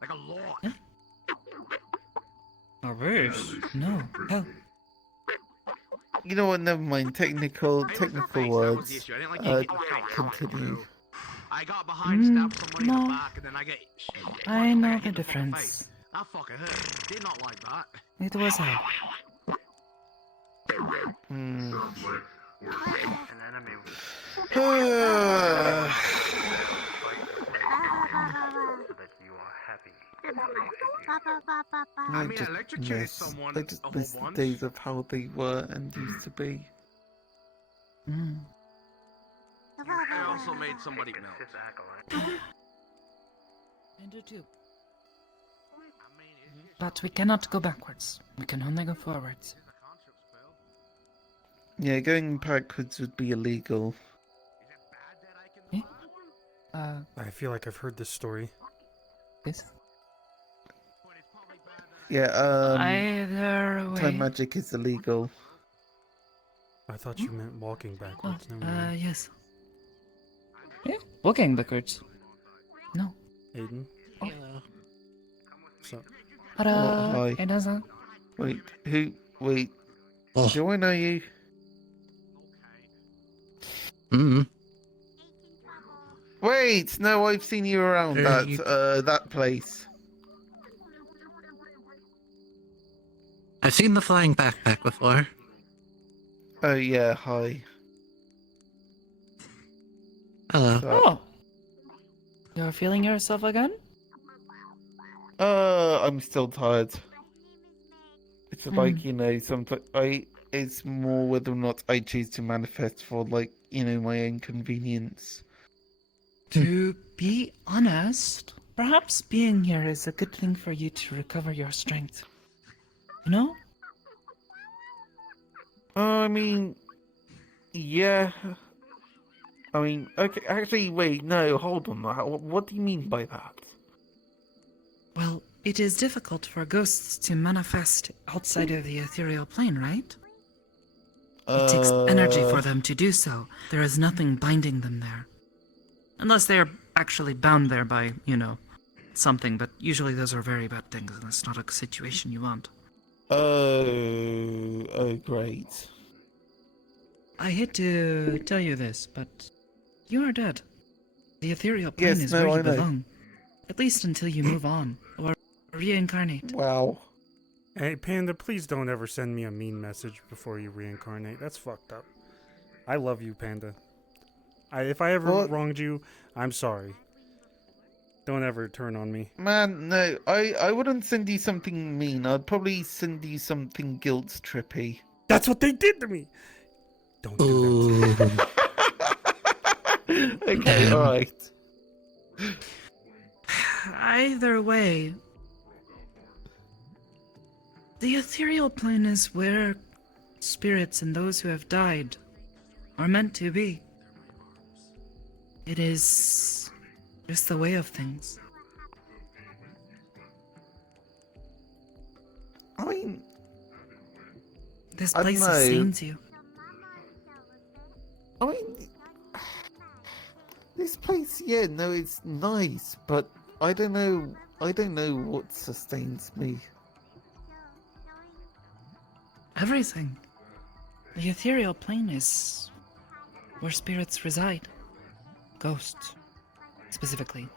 Like a lot. Yeah. Abyss? No. Hell. You know what? Never mind. Technical Face, that was words. the issue. I didn't like you getting the face. Continue. I got behind, stabbed somebody in the no. back, and then I get. I know hit the fucking difference. face. That fucking hurt. Did not like that. It was hell. Hmm. I mean, electrocuted someone I just a miss whole the bunch. days of how they were and used to be. I also made somebody melt. I do too. But we cannot go backwards. We can only go forwards. Yeah, going backwards would be illegal. I feel like I've heard this story. Yes? Yeah, Either way. time magic is illegal. I thought you meant walking backwards. Never mind. Yes. Yeah, walking backwards. No. Aiden? Oh. So, Oh, hi. It doesn't. Wait, who? Wait. Oh. Do I know you? Mm. Wait, no, I've seen you around that place. I've seen the flying backpack before. Oh yeah, hi. Hello. Oh. You're feeling yourself again? I'm still tired. It's like, you know, it's more whether or not I choose to manifest for, like, you know, my own convenience. To be honest, perhaps being here is a good thing for you to recover your strength. You know? I mean, yeah. I mean, okay, actually, wait, no, hold on. What do you mean by that? Well, it is difficult for ghosts to manifest outside of the ethereal plane, right? It takes energy for them to do so. There is nothing binding them there. Unless they are actually bound there by, you know, something, but usually those are very bad things, and it's not a situation you want. Oh, great. I hate to tell you this, but you are dead. The ethereal plane Yes, is no, where you I know. belong. At least until you move on, or reincarnate. Wow. hey, Panda, please don't ever send me a mean message before you reincarnate. That's fucked up. I love you, Panda. If I ever wronged you, I'm sorry. Don't ever turn on me. Man, no, I wouldn't send you something mean. I'd probably send you something guilt-trippy. That's what they did to me! Don't do that. Okay, alright. Either way, the ethereal plane is where spirits and those who have died are meant to be. It is just the way of things. I mean, this I place don't know. sustains you. I mean, this place, yeah, no, it's nice, but I don't know what sustains me. Everything. The ethereal plane is where spirits reside. Ghosts, specifically.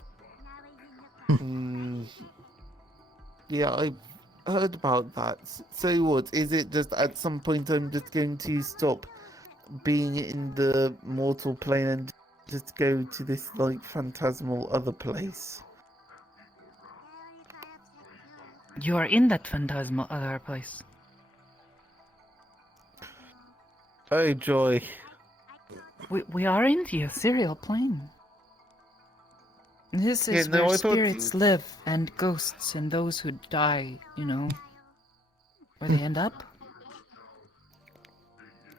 Yeah, I've heard about that. So what, is it just at some point I'm just going to stop being in the mortal plane and just go to this, like, phantasmal other place? You are in that phantasmal other place. Oh, joy. We are in the ethereal plane. This is Yeah, no, where I thought spirits live, and ghosts, and those who die, you know, where they end up.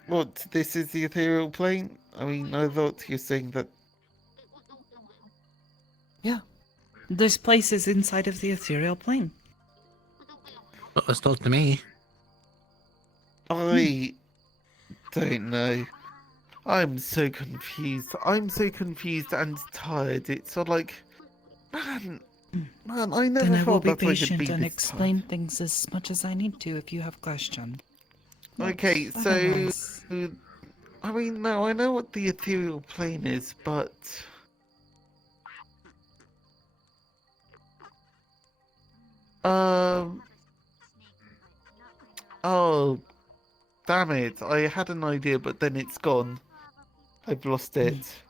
What, this is the ethereal plane? I mean, I thought you were saying that... Yeah. This place is inside of the ethereal plane. What was told to me. I don't know. I'm so confused. I'm so confused and tired. It's sort of like, man, I never Then I will thought be that I could patient be and this explain things as much as I need to if you have questions. Okay, so Otherwise- I mean, no, I know what the ethereal plane is, but oh, damn it! I had an idea, but then it's gone. I've lost it.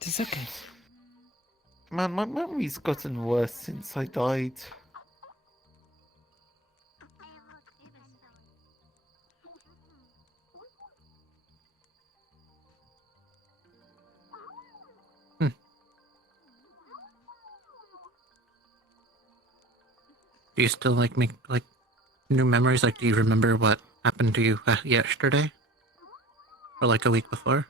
It's okay. Man, my memory's gotten worse since I died. Do you still like make like new memories? Like, do you remember what happened to you yesterday, or like a week before?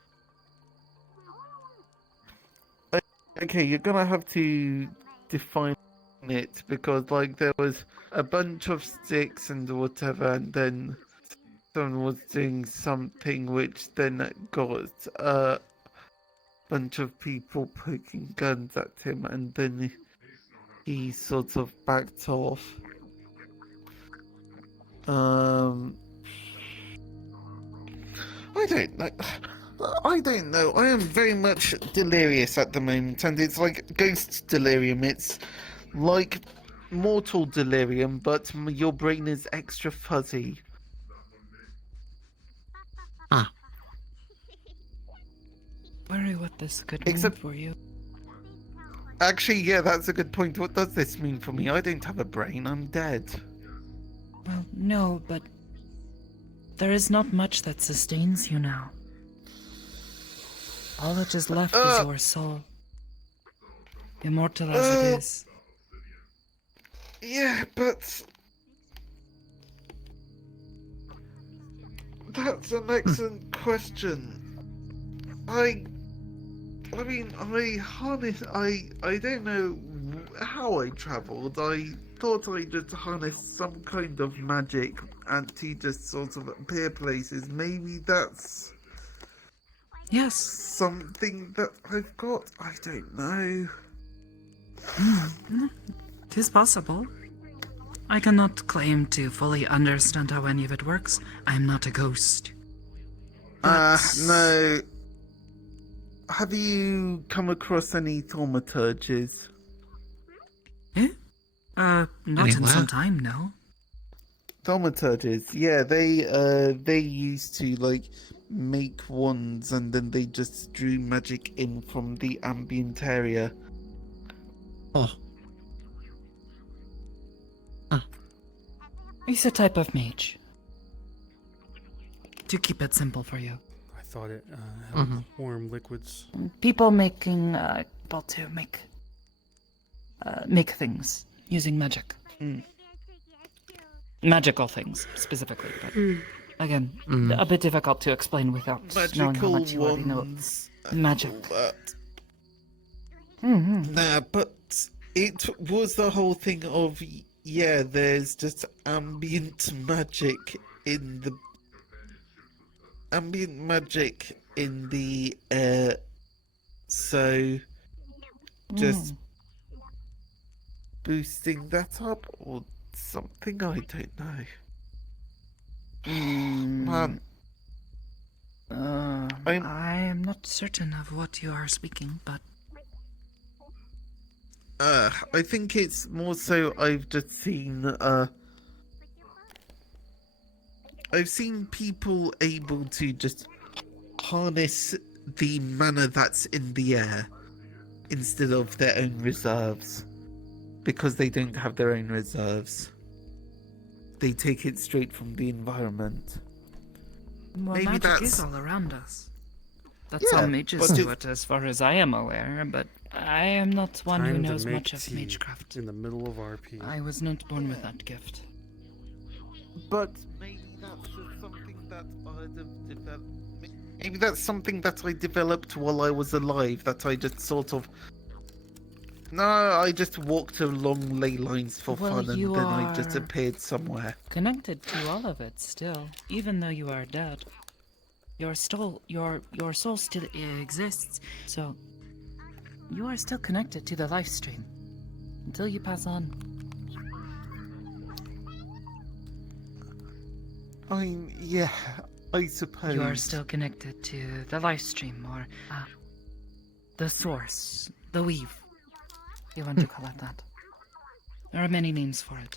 Okay, you're gonna have to define it because, like, there was a bunch of sticks and whatever, and then someone was doing something which then got a bunch of people poking guns at him, and then he sort of backed off. I don't know. I am very much delirious at the moment, and it's like ghost delirium. It's like mortal delirium, but your brain is extra fuzzy. Worry what this could mean for you. Actually, yeah, that's a good point. What does this mean for me? I don't have a brain. I'm dead. Well, no, but there is not much that sustains you now. All that is left is your soul. Immortal as it is. Yeah, but that's an excellent question. I don't know how I travelled. I thought I just harnessed some kind of magic and he just sort of appear places. Maybe that's something that I've got. I don't know. It is possible. I cannot claim to fully understand how any of it works. I am not a ghost. No. Have you come across any thaumaturges? Not in some time, no. Thaumaturges, yeah, they used to, like, make wands and then they just drew magic in from the ambient area. He's a type of mage. To keep it simple for you. I thought it held warm liquids. People making, able to make things using magic. Magical things, specifically, but again, a bit difficult to explain without knowing how much you already know. Magic. Nah, but it was the whole thing of, yeah, there's just ambient magic in the air, so just boosting that up or something, I don't know. Man, I am not certain of what you are speaking, but I think it's more so I've just seen I've seen people able to just harness the mana that's in the air instead of their own reserves, because they don't have their own reserves. They take it straight from the environment. well, Maybe magic that's is all around us. That's all mages do it, as far as I am aware, but I am not one who Time to knows make much of tea magecraft. in the middle of RP. I was not born with that gift. But maybe that's just something that I'd have developed. Maybe that's something that I developed while I was alive, that I just sort of No, I just walked along ley lines for Well, fun and you then I just are appeared somewhere. connected to all of it still, even though you are dead. Your soul still exists, so you are still connected to the life stream until you pass on. I mean, yeah, I suppose. You are still connected to the life stream, or the source, the weave. You want to call it that? There are many names for it.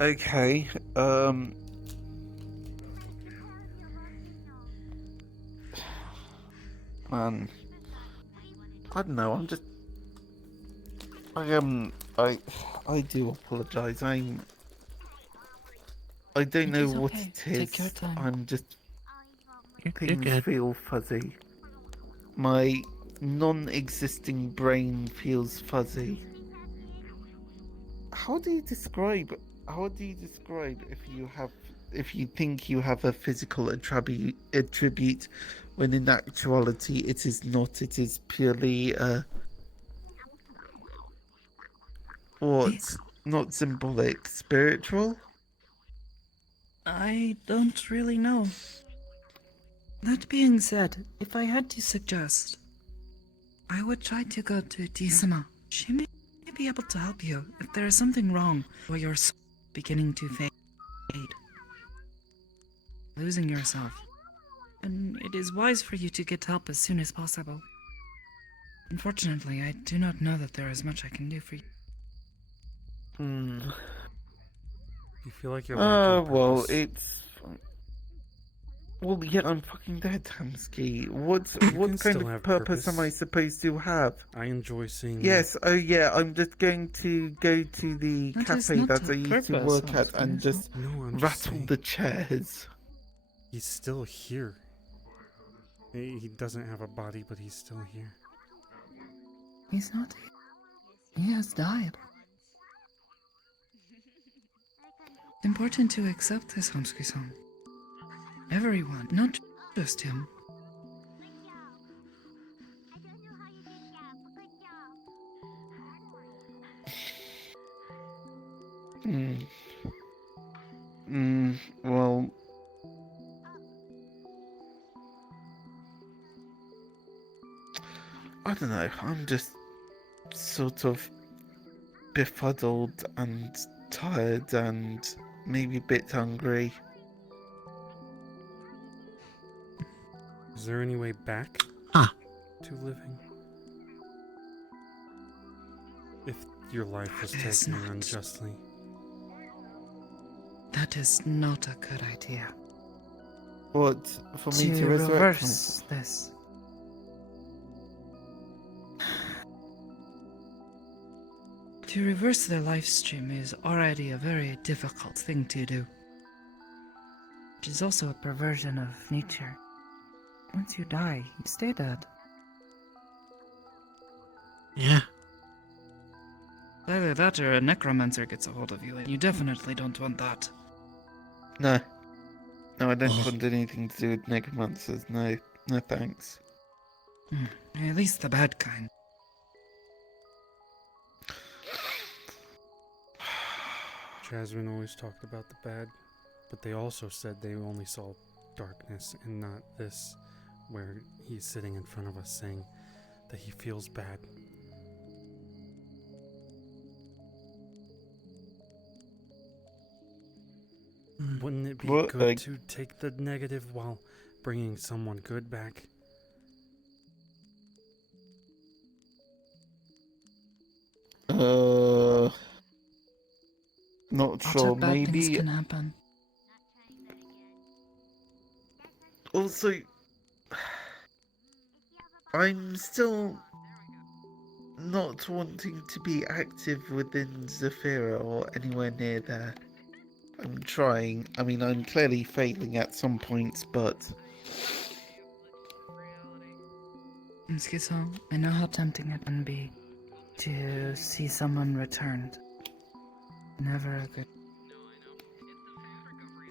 Okay, man, I don't know, I do apologize, I don't know what okay. it is. Take your time. I'm just, You're things good. feel fuzzy. My non-existing brain feels fuzzy. How do you describe if you think you have a physical attribute when in actuality it is not, it is purely not symbolic, spiritual? I don't really know. That being said, if I had to suggest, I would try to go to Tisama. She may be able to help you if there is something wrong or your soul beginning to fade. Losing yourself. And it is wise for you to get help as soon as possible. Unfortunately, I do not know that there is much I can do for you. You feel like you're lacking Well, purpose. well, yeah, I'm fucking dead, Hamsky. What can kind still of have purpose am I purpose. supposed to have? I enjoy seeing. Yes, oh yeah, I'm just going to go to the That is cafe not that a I used to purpose, work at and Oscar. just No, I'm just rattle saying. the chairs. He's still here. He doesn't have a body, but he's still here. He's not here. He has died. It's important to accept this, Hamsuki-san. Everyone, not just him. Well, I don't know, I'm just sort of befuddled and tired and maybe a bit hungry. Is there any way back to living? If your life was taken unjustly. That is not a good idea. What, for me to resurrect reverse this. To reverse the life stream is already a very difficult thing to do. It is also a perversion of nature. Once you die, you stay dead. Yeah. Either that or a necromancer gets a hold of you, and you definitely don't want that. No. No, I don't want anything to do with necromancers, no. No thanks. At least the bad kind. Jasmine always talked about the bad, but they also said they only saw darkness and not this, where he's sitting in front of us saying that he feels bad. Wouldn't it be good to take the negative while bringing someone good back? Not sure, Bad things maybe. can happen. Also, I'm still not wanting to be active within Zafira or anywhere near there. I'm trying. I mean, I'm clearly failing at some points, but... Mitsuki-san, I know how tempting it can be to see someone returned. Never a good...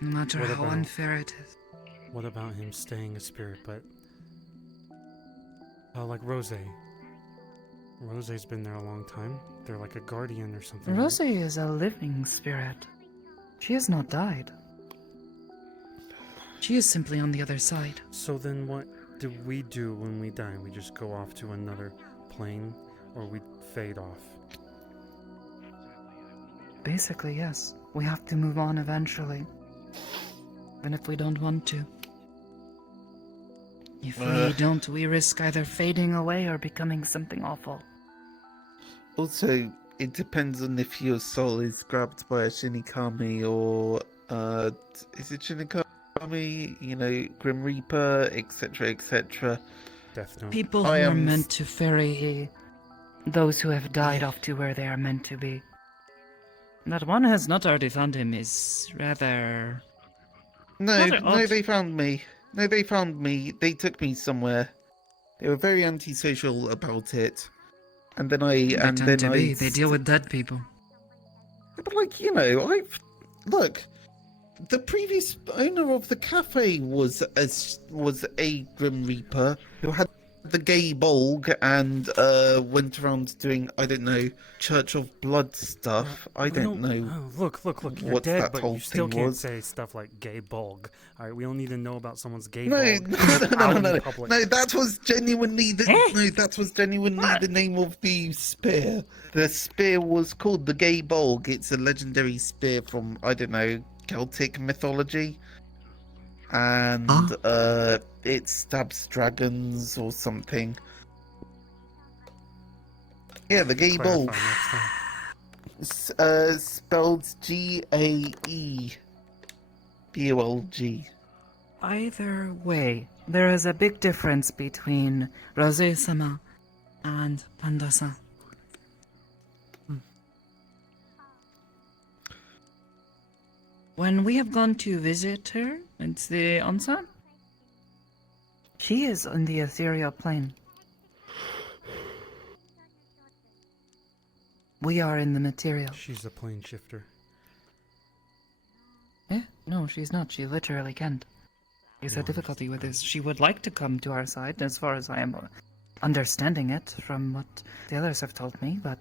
No matter how unfair it is. What about him staying a spirit, but Like Rose. Rose's been there a long time. They're like a guardian or something. Rose is a living spirit. She has not died. She is simply on the other side. So then what do we do when we die? We just go off to another plane, or we fade off? Basically, yes. We have to move on eventually. Even if we don't want to. If we don't, we risk either fading away or becoming something awful. Also, it depends on if your soul is grabbed by a Shinigami or, is it Shinigami? You know, Grim Reaper, etc., etc. Death Note. People who are meant to ferry those who have died off to where they are meant to be. That one has not already found him is rather... No, odd. they found me. No, they found me. They took me somewhere. They were very antisocial about it. And then They deal with dead people. But like, you know, look. The previous owner of the cafe was a Grim Reaper who had the gay bulg and went around doing, I don't know, Church of Blood stuff. I don't know. Oh, look! You're what dead, that but whole you still thing can't was. say stuff like gay bulg. All right, we don't need to know about someone's gay No, bulg. no, that was genuinely the name of the spear. The spear was called the Gay Bulg. It's a legendary spear from, I don't know, Celtic mythology. And it stabs dragons or something. Yeah, the Gay Bulg. Spelled Gaebulg. Either way, there is a big difference between Rose-sama and Panda-san. When we have gone to visit her at the onsen, she is on the ethereal plane. We are in the material. She's a plane shifter. Eh? No, she's not. She literally can't. There's a difficulty with this. She would like to come to our side, as far as I am understanding it from what the others have told me, but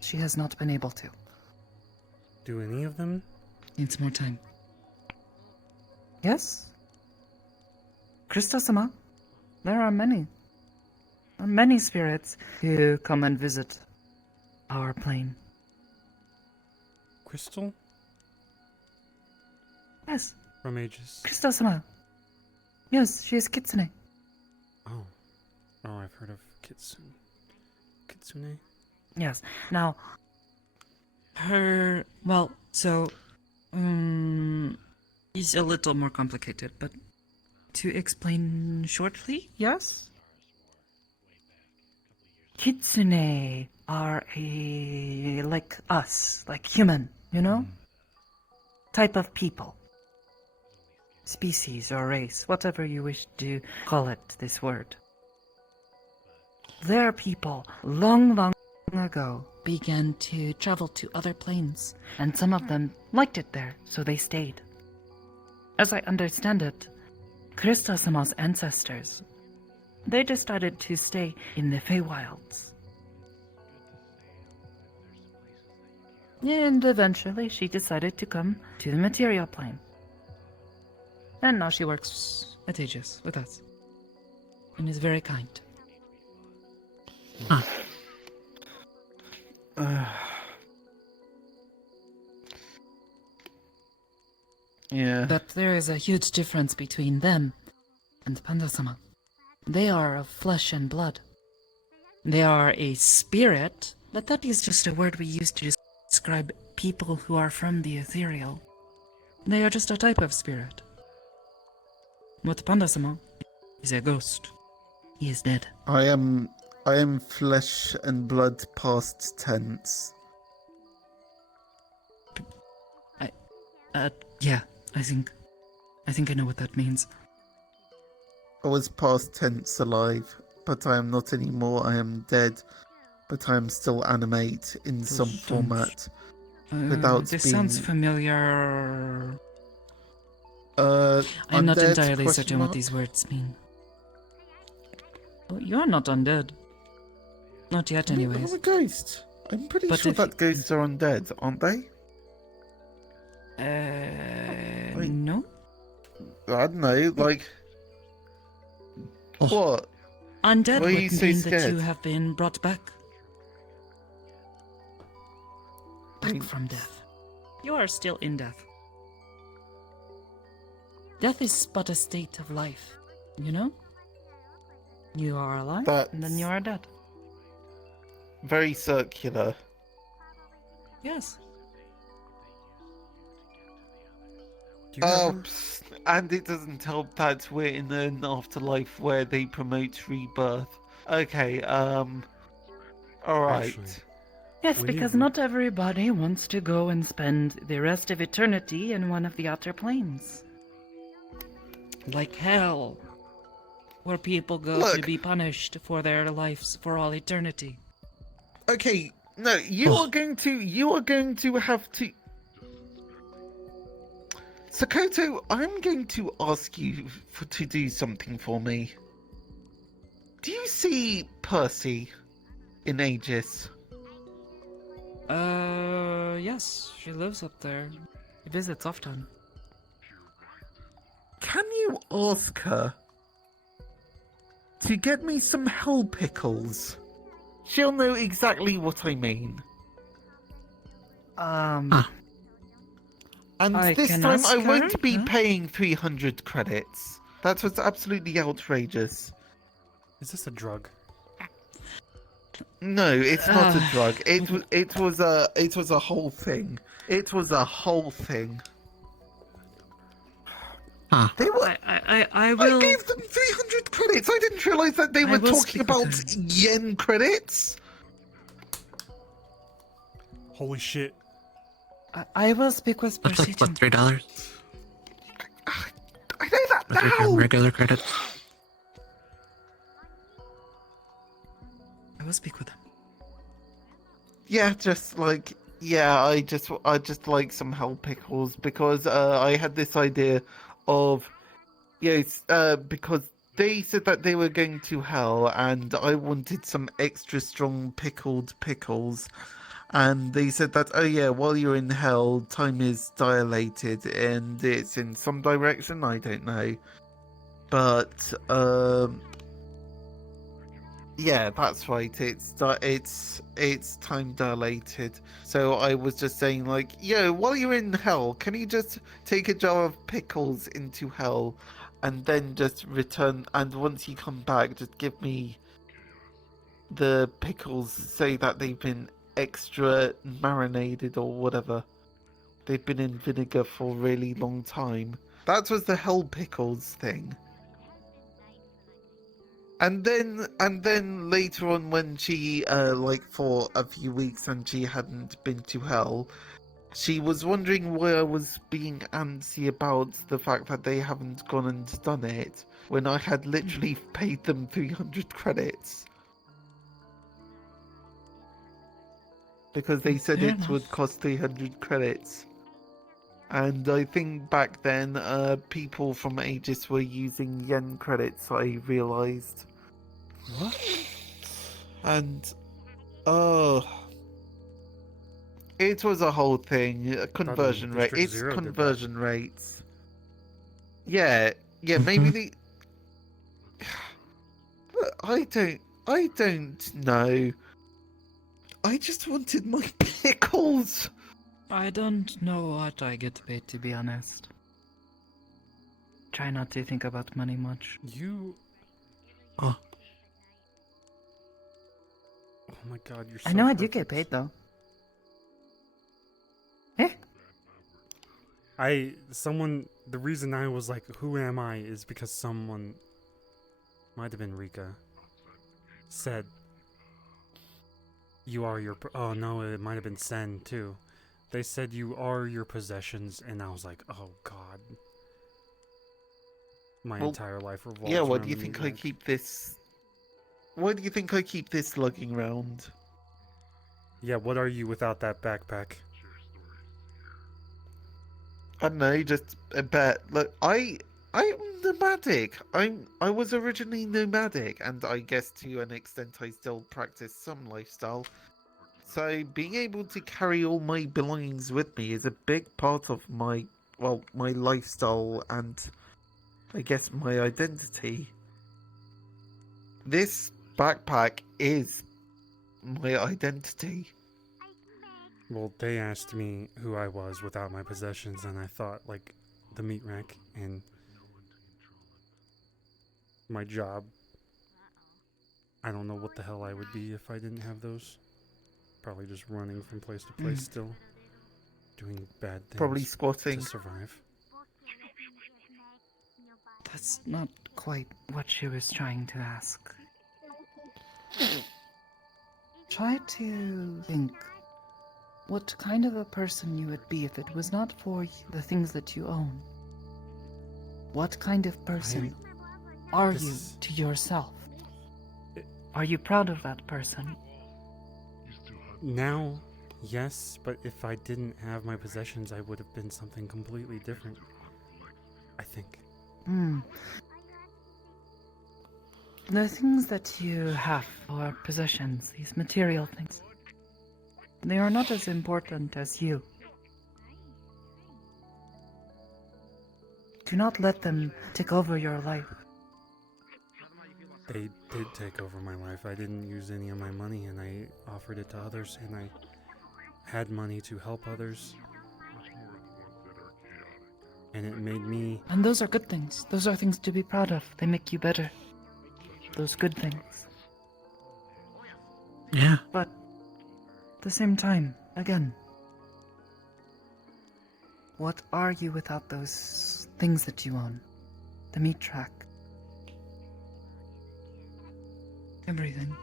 she has not been able to. Do any of them? Needs more time. Yes? Krista-sama, there are many. There are many spirits who come and visit our plane. Crystal? Yes. From Aegis. Krista-sama. Yes, she is Kitsune. Oh, I've heard of Kitsune. Kitsune? Yes. Now, is a little more complicated, but to explain shortly, yes? Kitsune are like us, like human, you know? Type of people. Species or race, whatever you wish to call it, this word. Their people, long ago, began to travel to other planes, and some of them liked it there, so they stayed. As I understand it, Krista-sama's ancestors, they decided to stay in the Feywilds. And eventually she decided to come to the material plane. And now she works at Aegis with us. And is very kind. Yeah. But there is a huge difference between them and Panda-sama. They are of flesh and blood. They are a spirit, but that is just a word we use to describe people who are from the ethereal. They are just a type of spirit. But Panda-sama is a ghost. He is dead. I am flesh and blood past tense. Yeah, I think I know what that means. I was past tense alive, but I am not anymore. I am dead, but I am still animate in some format. This sounds familiar. I'm not Undead, entirely question certain what mark? these words mean. Well, you're not undead. Not yet, anyways. I'm a ghost. I'm pretty But sure if that ghosts are undead, aren't they? No. I don't know, like... What? Undead Why are would you so mean that you scared? have been brought back. Back from death. You are still in death. Death is but a state of life, you know? You are alive, and then you are dead. Very circular. Yes. Oh, and it doesn't help that we're in an afterlife where they promote rebirth. Okay, alright. Yes, because not everybody wants to go and spend the rest of eternity in one of the outer planes. Like hell, where people go to be punished for their lives for all eternity. Okay, no, you are going to have to... Sakoto, I'm going to ask you to do something for me. Do you see Percy in Aegis? Yes, she lives up there. She visits often. Can you ask her to get me some hell pickles? She'll know exactly what I mean. And I this can time ask I won't her, be paying 300 credits. That was absolutely outrageous. Is this a drug? No, it's not a drug. It was a whole thing. It was a whole thing. They were. I will. I gave them 300 credits. I didn't realize that they were talking about yen credits. Holy shit. I will speak with Looks Percy. like, what, $3? I know that With your now. regular credits? I will speak with them. Yeah, I just like some hell pickles because I had this idea of because they said that they were going to hell and I wanted some extra strong pickled pickles. And they said that, oh yeah, while you're in hell, time is dilated and it's in some direction, I don't know. But, yeah, that's right, it's time dilated. So I was just saying like, yo, while you're in hell, can you just take a jar of pickles into hell and then just return, and once you come back, just give me the pickles, say that they've been extra marinated or whatever. They've been in vinegar for a really long time. That was the hell pickles thing. And then later on when she for a few weeks and she hadn't been to hell, she was wondering why I was being antsy about the fact that they haven't gone and done it when I had literally paid them 300 credits. Because they said Fair it enough. would cost 300 credits. And I think back then, people from Aegis were using yen credits, I realised. What? And, it was a whole thing. Conversion rate. District It's Zero did that. conversion rates. Yeah, maybe the... I don't know. I just wanted my pickles. I don't know what I get paid, to be honest. Try not to think about money much. Oh my god, you're so I know I do perfect. get paid, though. The reason I was like, who am I, is because someone, might have been Rika, said, you are your, oh no, it might have been Sen too. They said you are your possessions, and I was like, oh god. My entire life revolves Yeah, why around do you the think I music. keep this... Why do you think I keep this lugging around? Yeah, what are you without that backpack? I don't know, just a bet. Look, I'm nomadic. I was originally nomadic, and I guess to an extent I still practice some lifestyle. So being able to carry all my belongings with me is a big part of my lifestyle and I guess my identity. This backpack is my identity. Well, they asked me who I was without my possessions, and I thought, like, the meat rack and my job. I don't know what the hell I would be if I didn't have those. Probably just running from place to place still. Doing bad things. Probably squatting. To survive. That's not quite what she was trying to ask. Try to think what kind of a person you would be if it was not for the things that you own. What kind of person are you to yourself? Are you proud of that person? Now, yes, but if I didn't have my possessions, I would have been something completely different. I think. The things that you have, or possessions, these material things, they are not as important as you. Do not let them take over your life. They did take over my life. I didn't use any of my money, and I offered it to others, and I had money to help others. And it made me... And those are good things. Those are things to be proud of. They make you better. Those good things. Yeah. But at the same time, again, what are you without those things that you own? The meat track. Everything.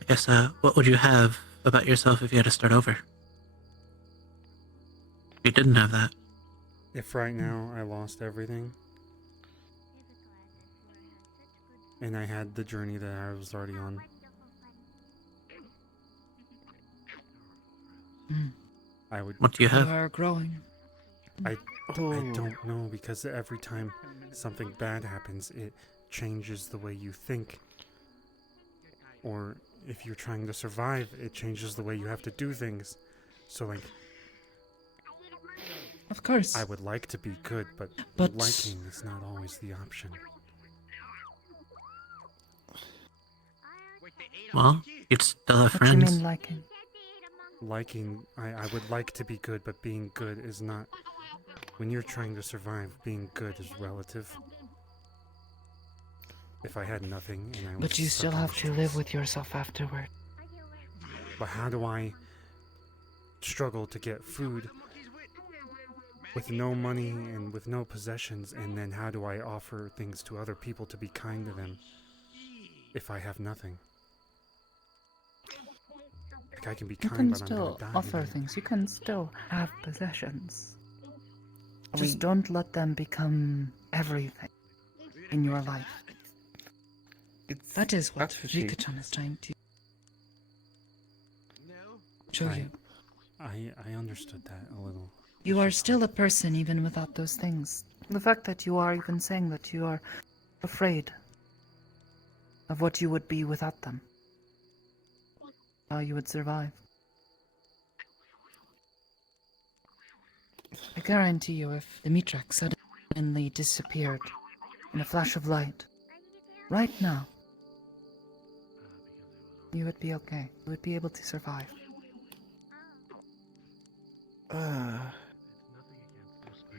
I guess, what would you have about yourself if you had to start over? If you didn't have that. If right now I lost everything, and I had the journey that I was already on, I would... What do you have? You are growing. I don't know, because every time something bad happens, it changes the way you think. Or if you're trying to survive, it changes the way you have to do things. So, like... Of course. I would like to be good, but liking is not always the option. Well, you'd still have What friends. do you mean liking? Liking, I would like to be good, but being good is not... When you're trying to survive, being good is relative. If I had nothing and I was... But you still have to live with yourself afterward. But how do I struggle to get food with no money and with no possessions, and then how do I offer things to other people to be kind to them if I have nothing? Like, I can be You kind, can but I'm gonna still die. offer things. You can still have possessions. Just don't let them become everything in your life. That is what Rika-chan is trying to show you. I understood that a little. You are still a person even without those things. The fact that you are even saying that you are afraid of what you would be without them. How you would survive. I guarantee you, if the meat track suddenly disappeared in a flash of light, right now, you would be okay. You would be able to survive.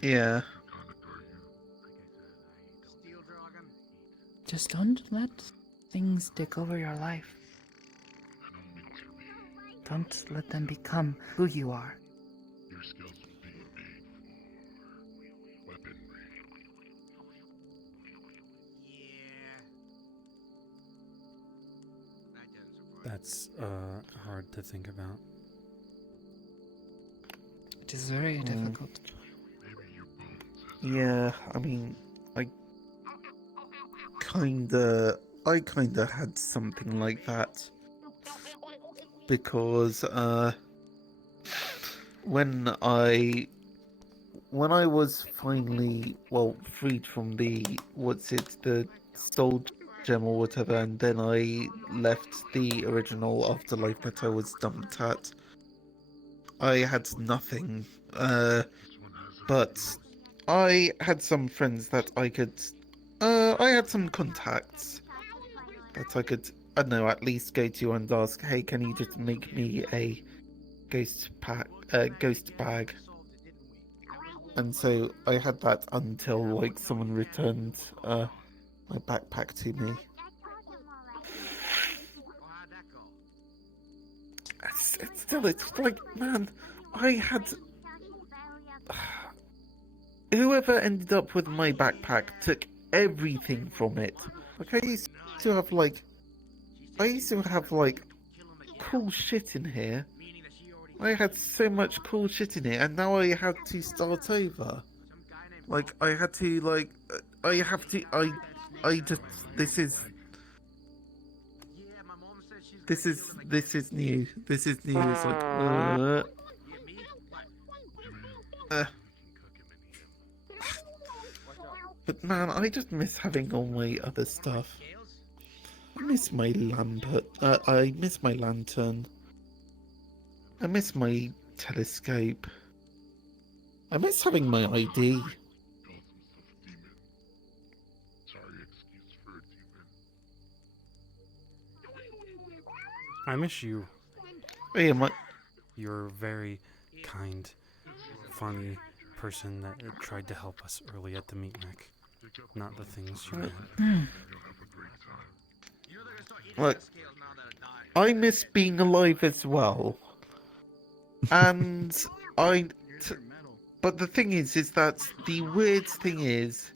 Yeah. Just don't let things take over your life. Don't let them become who you are. That's hard to think about. It is very difficult. Yeah, I mean, I kinda had something like that. Because, when I when I was finally, well, freed from the, the soul gem or whatever, and then I left the original afterlife that I was dumped at, I had nothing. But I had some friends that I could, I had some contacts that I could, I don't know, at least go to and ask, hey, can you just make me a ghost bag? And so I had that until, like, someone returned, my backpack to me. It's like, man, I had... Whoever ended up with my backpack took everything from it. Like, I used to have, like, cool shit in here. I had so much cool shit in here, and now I had to start over. Like, I had to, like, I just, this is new. This is new. It's like, But man, I just miss having all my other stuff. I miss my lamp. I miss my lantern. I miss my telescope. I miss having my ID. I miss you. Yeah, You're a very kind, funny person that tried to help us early at the meatneck. Not the things you did. Look, I miss being alive as well. And but the thing is that the weird thing is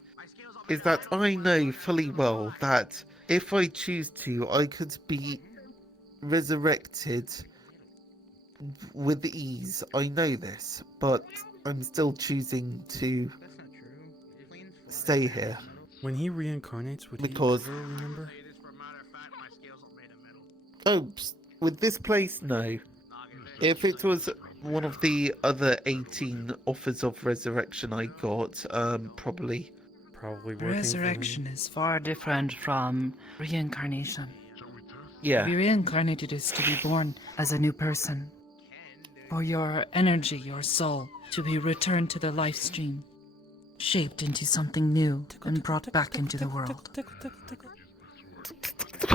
that I know fully well that if I choose to, I could be resurrected with ease. I know this, but I'm still choosing to stay here. When he reincarnates, would because... he ever remember? Oh, with this place, no. If it was one of the other 18 offers of resurrection I got, probably. Resurrection is far different from reincarnation. Yeah. To be reincarnated is to be born as a new person. For your energy, your soul, to be returned to the life stream, shaped into something new and brought back into the world.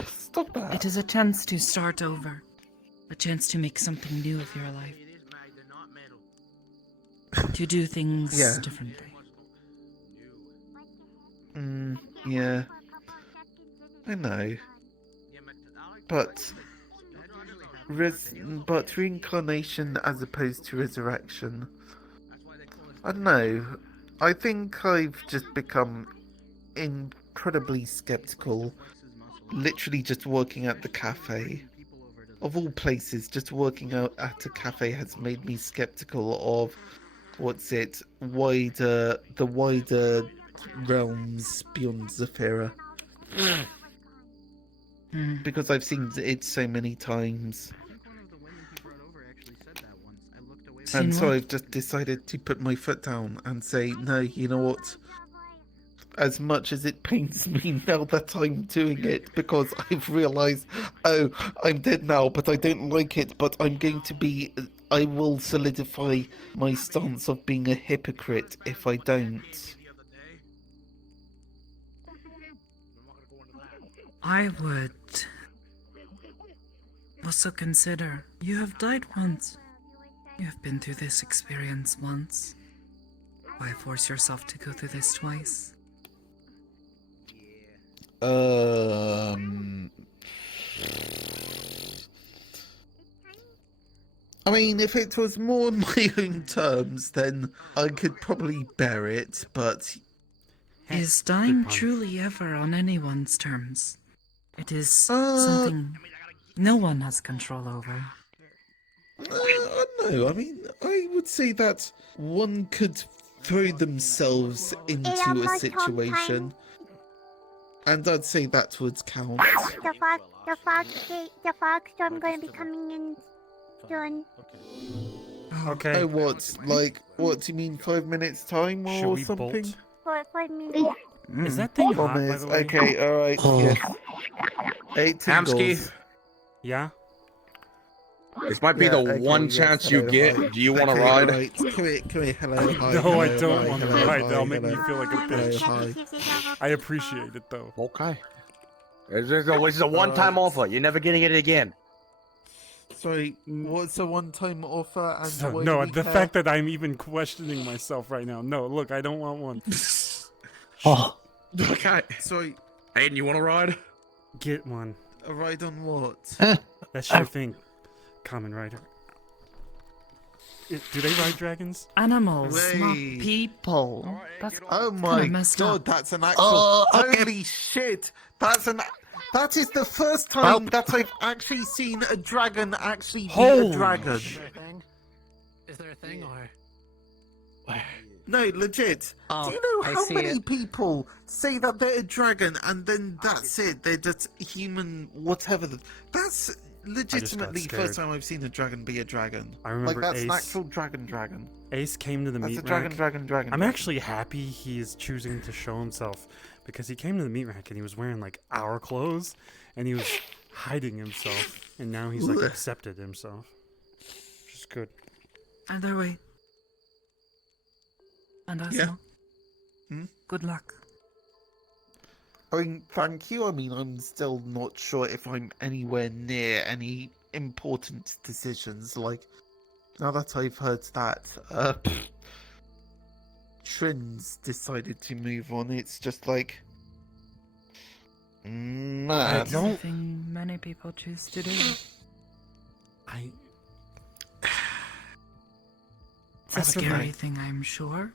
Stop that. It is a chance to start over. A chance to make something new of your life. To do things differently. Yeah. I know. But reincarnation as opposed to resurrection, I don't know. I think I've just become incredibly skeptical. Literally just working at the cafe. Of all places, just working out at a cafe has made me skeptical of the wider realms beyond Zafira. Because I've seen it so many times. And so I've just decided to put my foot down and say, no, you know what? As much as it pains me now that I'm doing it, because I've realized, oh, I'm dead now, but I don't like it, but I will solidify my stance of being a hypocrite if I don't. I would also consider you have died once. You have been through this experience once. Why force yourself to go through this twice? I mean, if it was more on my own terms, then I could probably bear it, but... Is dying truly ever on anyone's terms? It is something no one has control over. No, I mean, I would say that one could throw themselves into a situation, and I'd say that would count. The fog storm going to be coming in soon. Okay. Oh, what? Like, what do you mean, 5 minutes time or Should we something? bolt? For 5 minutes. Is that thing hot, by Promise. the way? Okay, alright, yes. 8 tingles. Yeah? This might be the one chance you get. Do you want to ride? Right. Come here, hello, hi. No, hello, I don't hi, want to hello, ride. hi, That'll make me hello. feel like a bitch. Hi. I appreciate it, though. Okay. This is a one-time offer. You're never getting it again. Sorry, what's a one-time offer and So, why no, do we the care? fact that I'm even questioning myself right now. No, look, I don't want one. Oh. Okay. Sorry, Aiden, you want to ride? Get one. a ride on what? That's your thing, Common Rider. Do they ride dragons? Animals, not Wait. people. That's Oh kinda my messed god, up. that's an actual. okay. Holy shit! That is the first time that I've actually seen a dragon actually be Holy a dragon. Is there a thing or? No, legit. Oh, Do you know I how see many it. people say that they're a dragon and then that's it? They're just human, whatever. That's legitimately scared. first time I've seen a dragon be a dragon. I remember like that's an Ace. actual dragon. Ace came to the That's meat a dragon, rack. dragon. I'm actually happy he's choosing to show himself because he came to the meat rack and he was wearing like our clothes and he was hiding himself and now he's like accepted himself. Which is good. Either way. And us, Yeah. good luck. I mean, thank you. I mean, I'm still not sure if I'm anywhere near any important decisions. Like, now that I've heard that Trin's decided to move on, it's just like... That's something many people choose to do. It's a scary thing, I'm sure.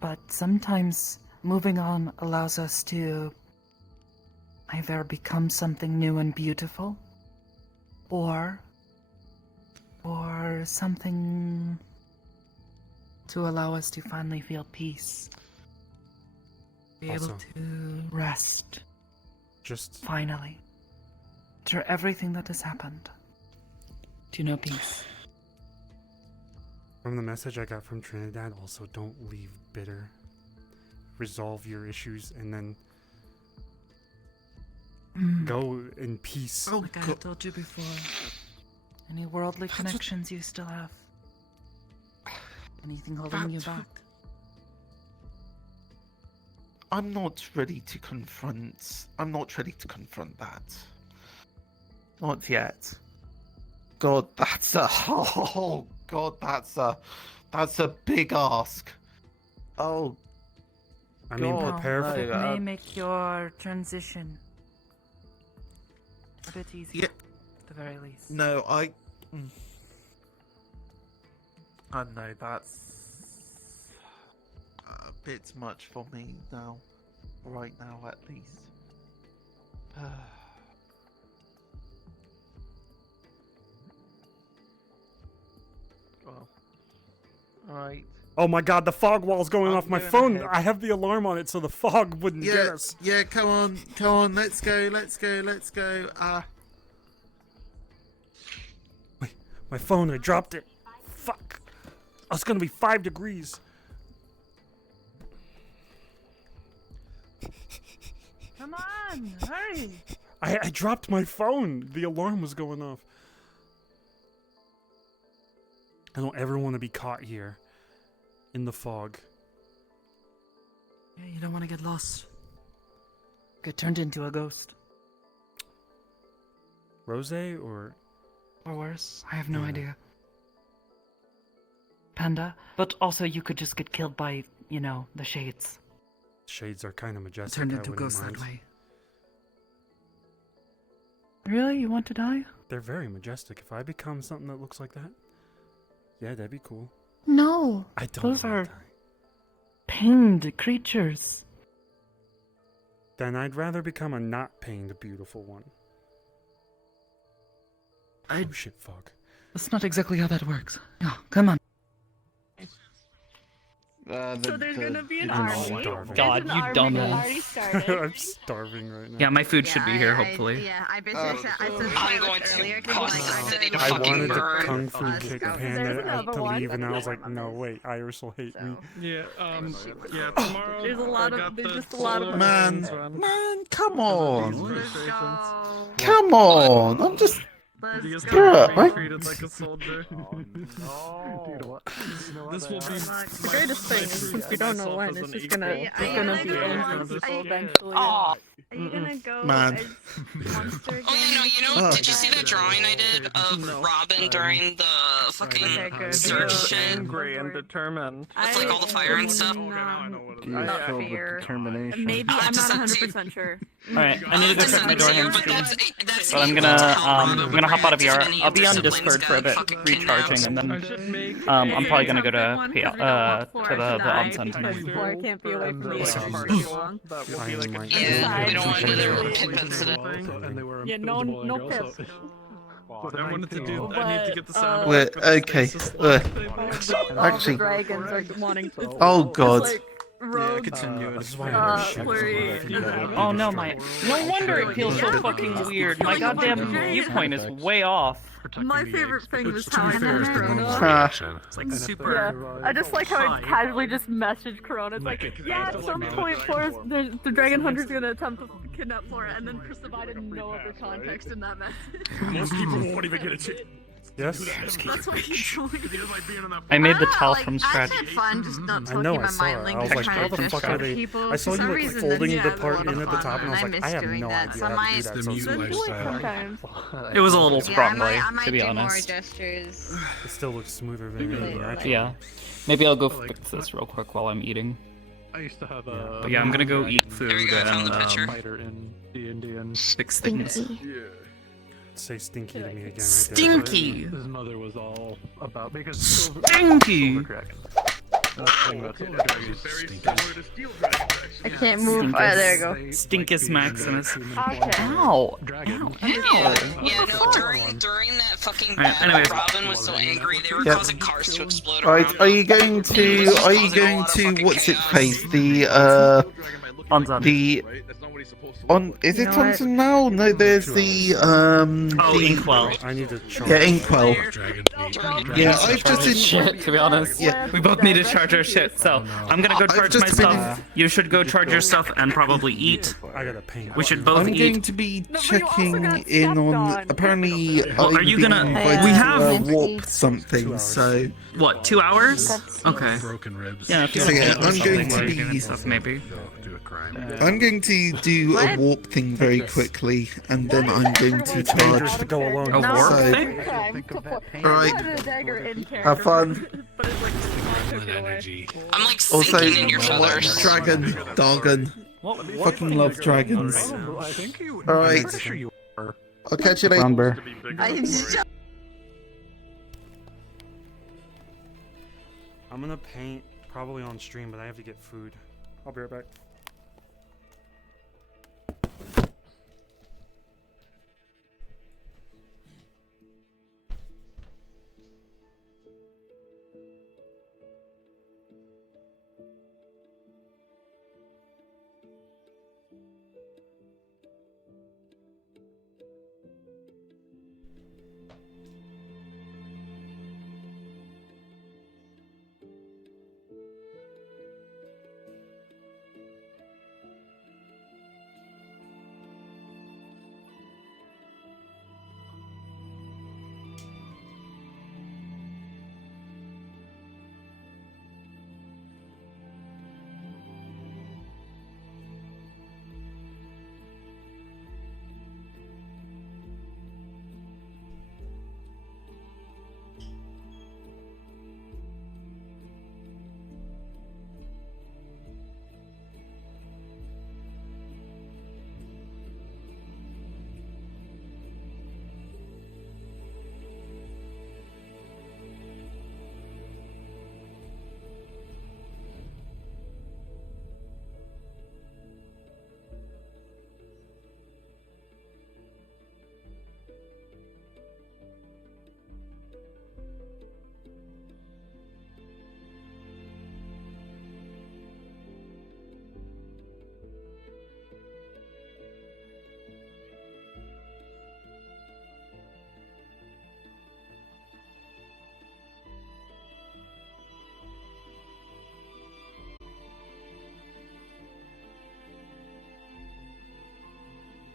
But sometimes moving on allows us to either become something new and beautiful, or something to allow us to finally feel peace. Be able Also, to rest. Just Finally. After everything that has happened. To know peace. from the message I got from Trinidad, also don't leave bitter. Resolve your issues and then go in peace. Like I had told you before. Any worldly connections you still have? Anything holding you back? I'm not ready to confront that. Not yet. God, that's a big ask. Oh. I mean, God, prepare no, for It may make your transition a bit easier, at the very least. No, I know that's a bit much for me now. Right now, at least. Well, alright. Oh my god, the fog wall's going off my going phone. ahead. I have the alarm on it so the fog wouldn't get us. Yeah, come on, let's go. Wait, my phone, I dropped it. Fuck. Oh, it's gonna be 5 degrees. Come on, hurry! I dropped my phone. The alarm was going off. I don't ever want to be caught here in the fog. Yeah, you don't want to get lost. Get turned into a ghost. Rose or worse, I have no Yeah. idea. Panda, but also you could just get killed by, the shades. Shades are kind of majestic. Turned I into a wouldn't ghost mind. that way. Really? You want to die? They're very majestic. If I become something that looks like that, yeah, that'd be cool. No. I don't Those wanna are die. pained creatures. Then I'd rather become a not pained beautiful one. Oh shit, fog. That's not exactly how that works. No, come on. So there's gonna be an I'm army. starving. God, There's an you army dumbass. that already started. I'm starving right now. Yeah, my food should be here, hopefully. I basically said I'm going to cause the city to I fucking wanted to burn. kung fu kick There's Panda another to one. leave, and I was like, no, wait, Iris will hate me. Yeah, tomorrow. There's a lot of. There's just a lot of. Man, come on. Let's go. Come on. I'm just. Let's Bruh, go. I- Treated like a soldier. This will be The greatest thing is since we don't know when, it's just gonna be over eventually. Aw. Are you gonna go Man. as monster again? Oh, you know, did you see that drawing I did of Robin during the fucking search shit? angry and determined. With like all the fire and stuff? Not fear. Determination. Maybe I'm not 100% sure. Alright, I need to go check my door hand But stream. that's But I'm gonna hop out of VR. I'll be on Discord for a bit, recharging, and then I'm probably gonna go to the onsen tonight. Floor can't be away from the edge for too long. Yeah, we don't want another pip incident. Yeah, no piss. What I wanted to do, I need to get the sound. Wait, okay. Actually. Dragons are wanting to. Oh god. Rogue. Oh no, no wonder it feels so fucking weird. My goddamn viewpoint is way off. My favorite thing was how I met Corona. It's like super. I just like how I casually just messaged Corona. It's like, yeah, at some point, the Dragon Hunter's gonna attempt to kidnap Flora, and then provided no other context in that message. Most people won't even get a chance. Yes? That's why he's doing I made the towel from scratch. I had fun just not I talking know, I my saw mind it. link I was to like, try how to the fish fuck are out they? people. I saw For you some like reason, folding yeah, the I had a part lot in of at the fun, top, and I was and like, I I have miss no doing that. idea So how to my- do that. So it's Then do it sometimes. It was a little Yeah, scroggly, I might to be do honest. more gestures. It still looks smoother than anything actually. Yeah. Maybe I'll go fix this real quick while I'm eating. I used to have a. But yeah, I'm gonna go eat food and fighter in D&D and fix things. Stinky. Say stinky to me again. Stinky! His mother was all about because Stinky! I can't move. Oh, there you go. Stinkus Maximus. Okay. Ow! Dragon. Yeah, no, during that fucking Alright, battle, anyways. Robin was so angry they were Yep. causing cars to explode Right, around are him. you going to what's it face? The is it Thompson now? No, there's the Oh, the, Inkwell. I need to charge. Yeah, Inkwell. Yeah, I've just Shit, to be honest. Yeah. We both need to charge our shit, so I'm gonna go charge just my been- stuff. You should go charge your stuff and probably eat. I gotta paint. We should both I'm eat. going to be checking in on. Apparently, Well, are I'm you being gonna- invited we to, have- warp something. So What, 2 hours? Okay. Broken ribs. Yeah, if you So, want yeah, to I'm going to something, be- stuff, maybe. I'm going to do a warp thing very quickly, and then I'm going to Dangerous charge. to go alone. A warp So- thing? Alright. Have fun. I'm like Also, sinking in your feathers. dragon, Dargon. Fucking love dragons. Alright. I'll catch you later. I'm gonna paint probably on stream, but I have to get food. I'll be right back.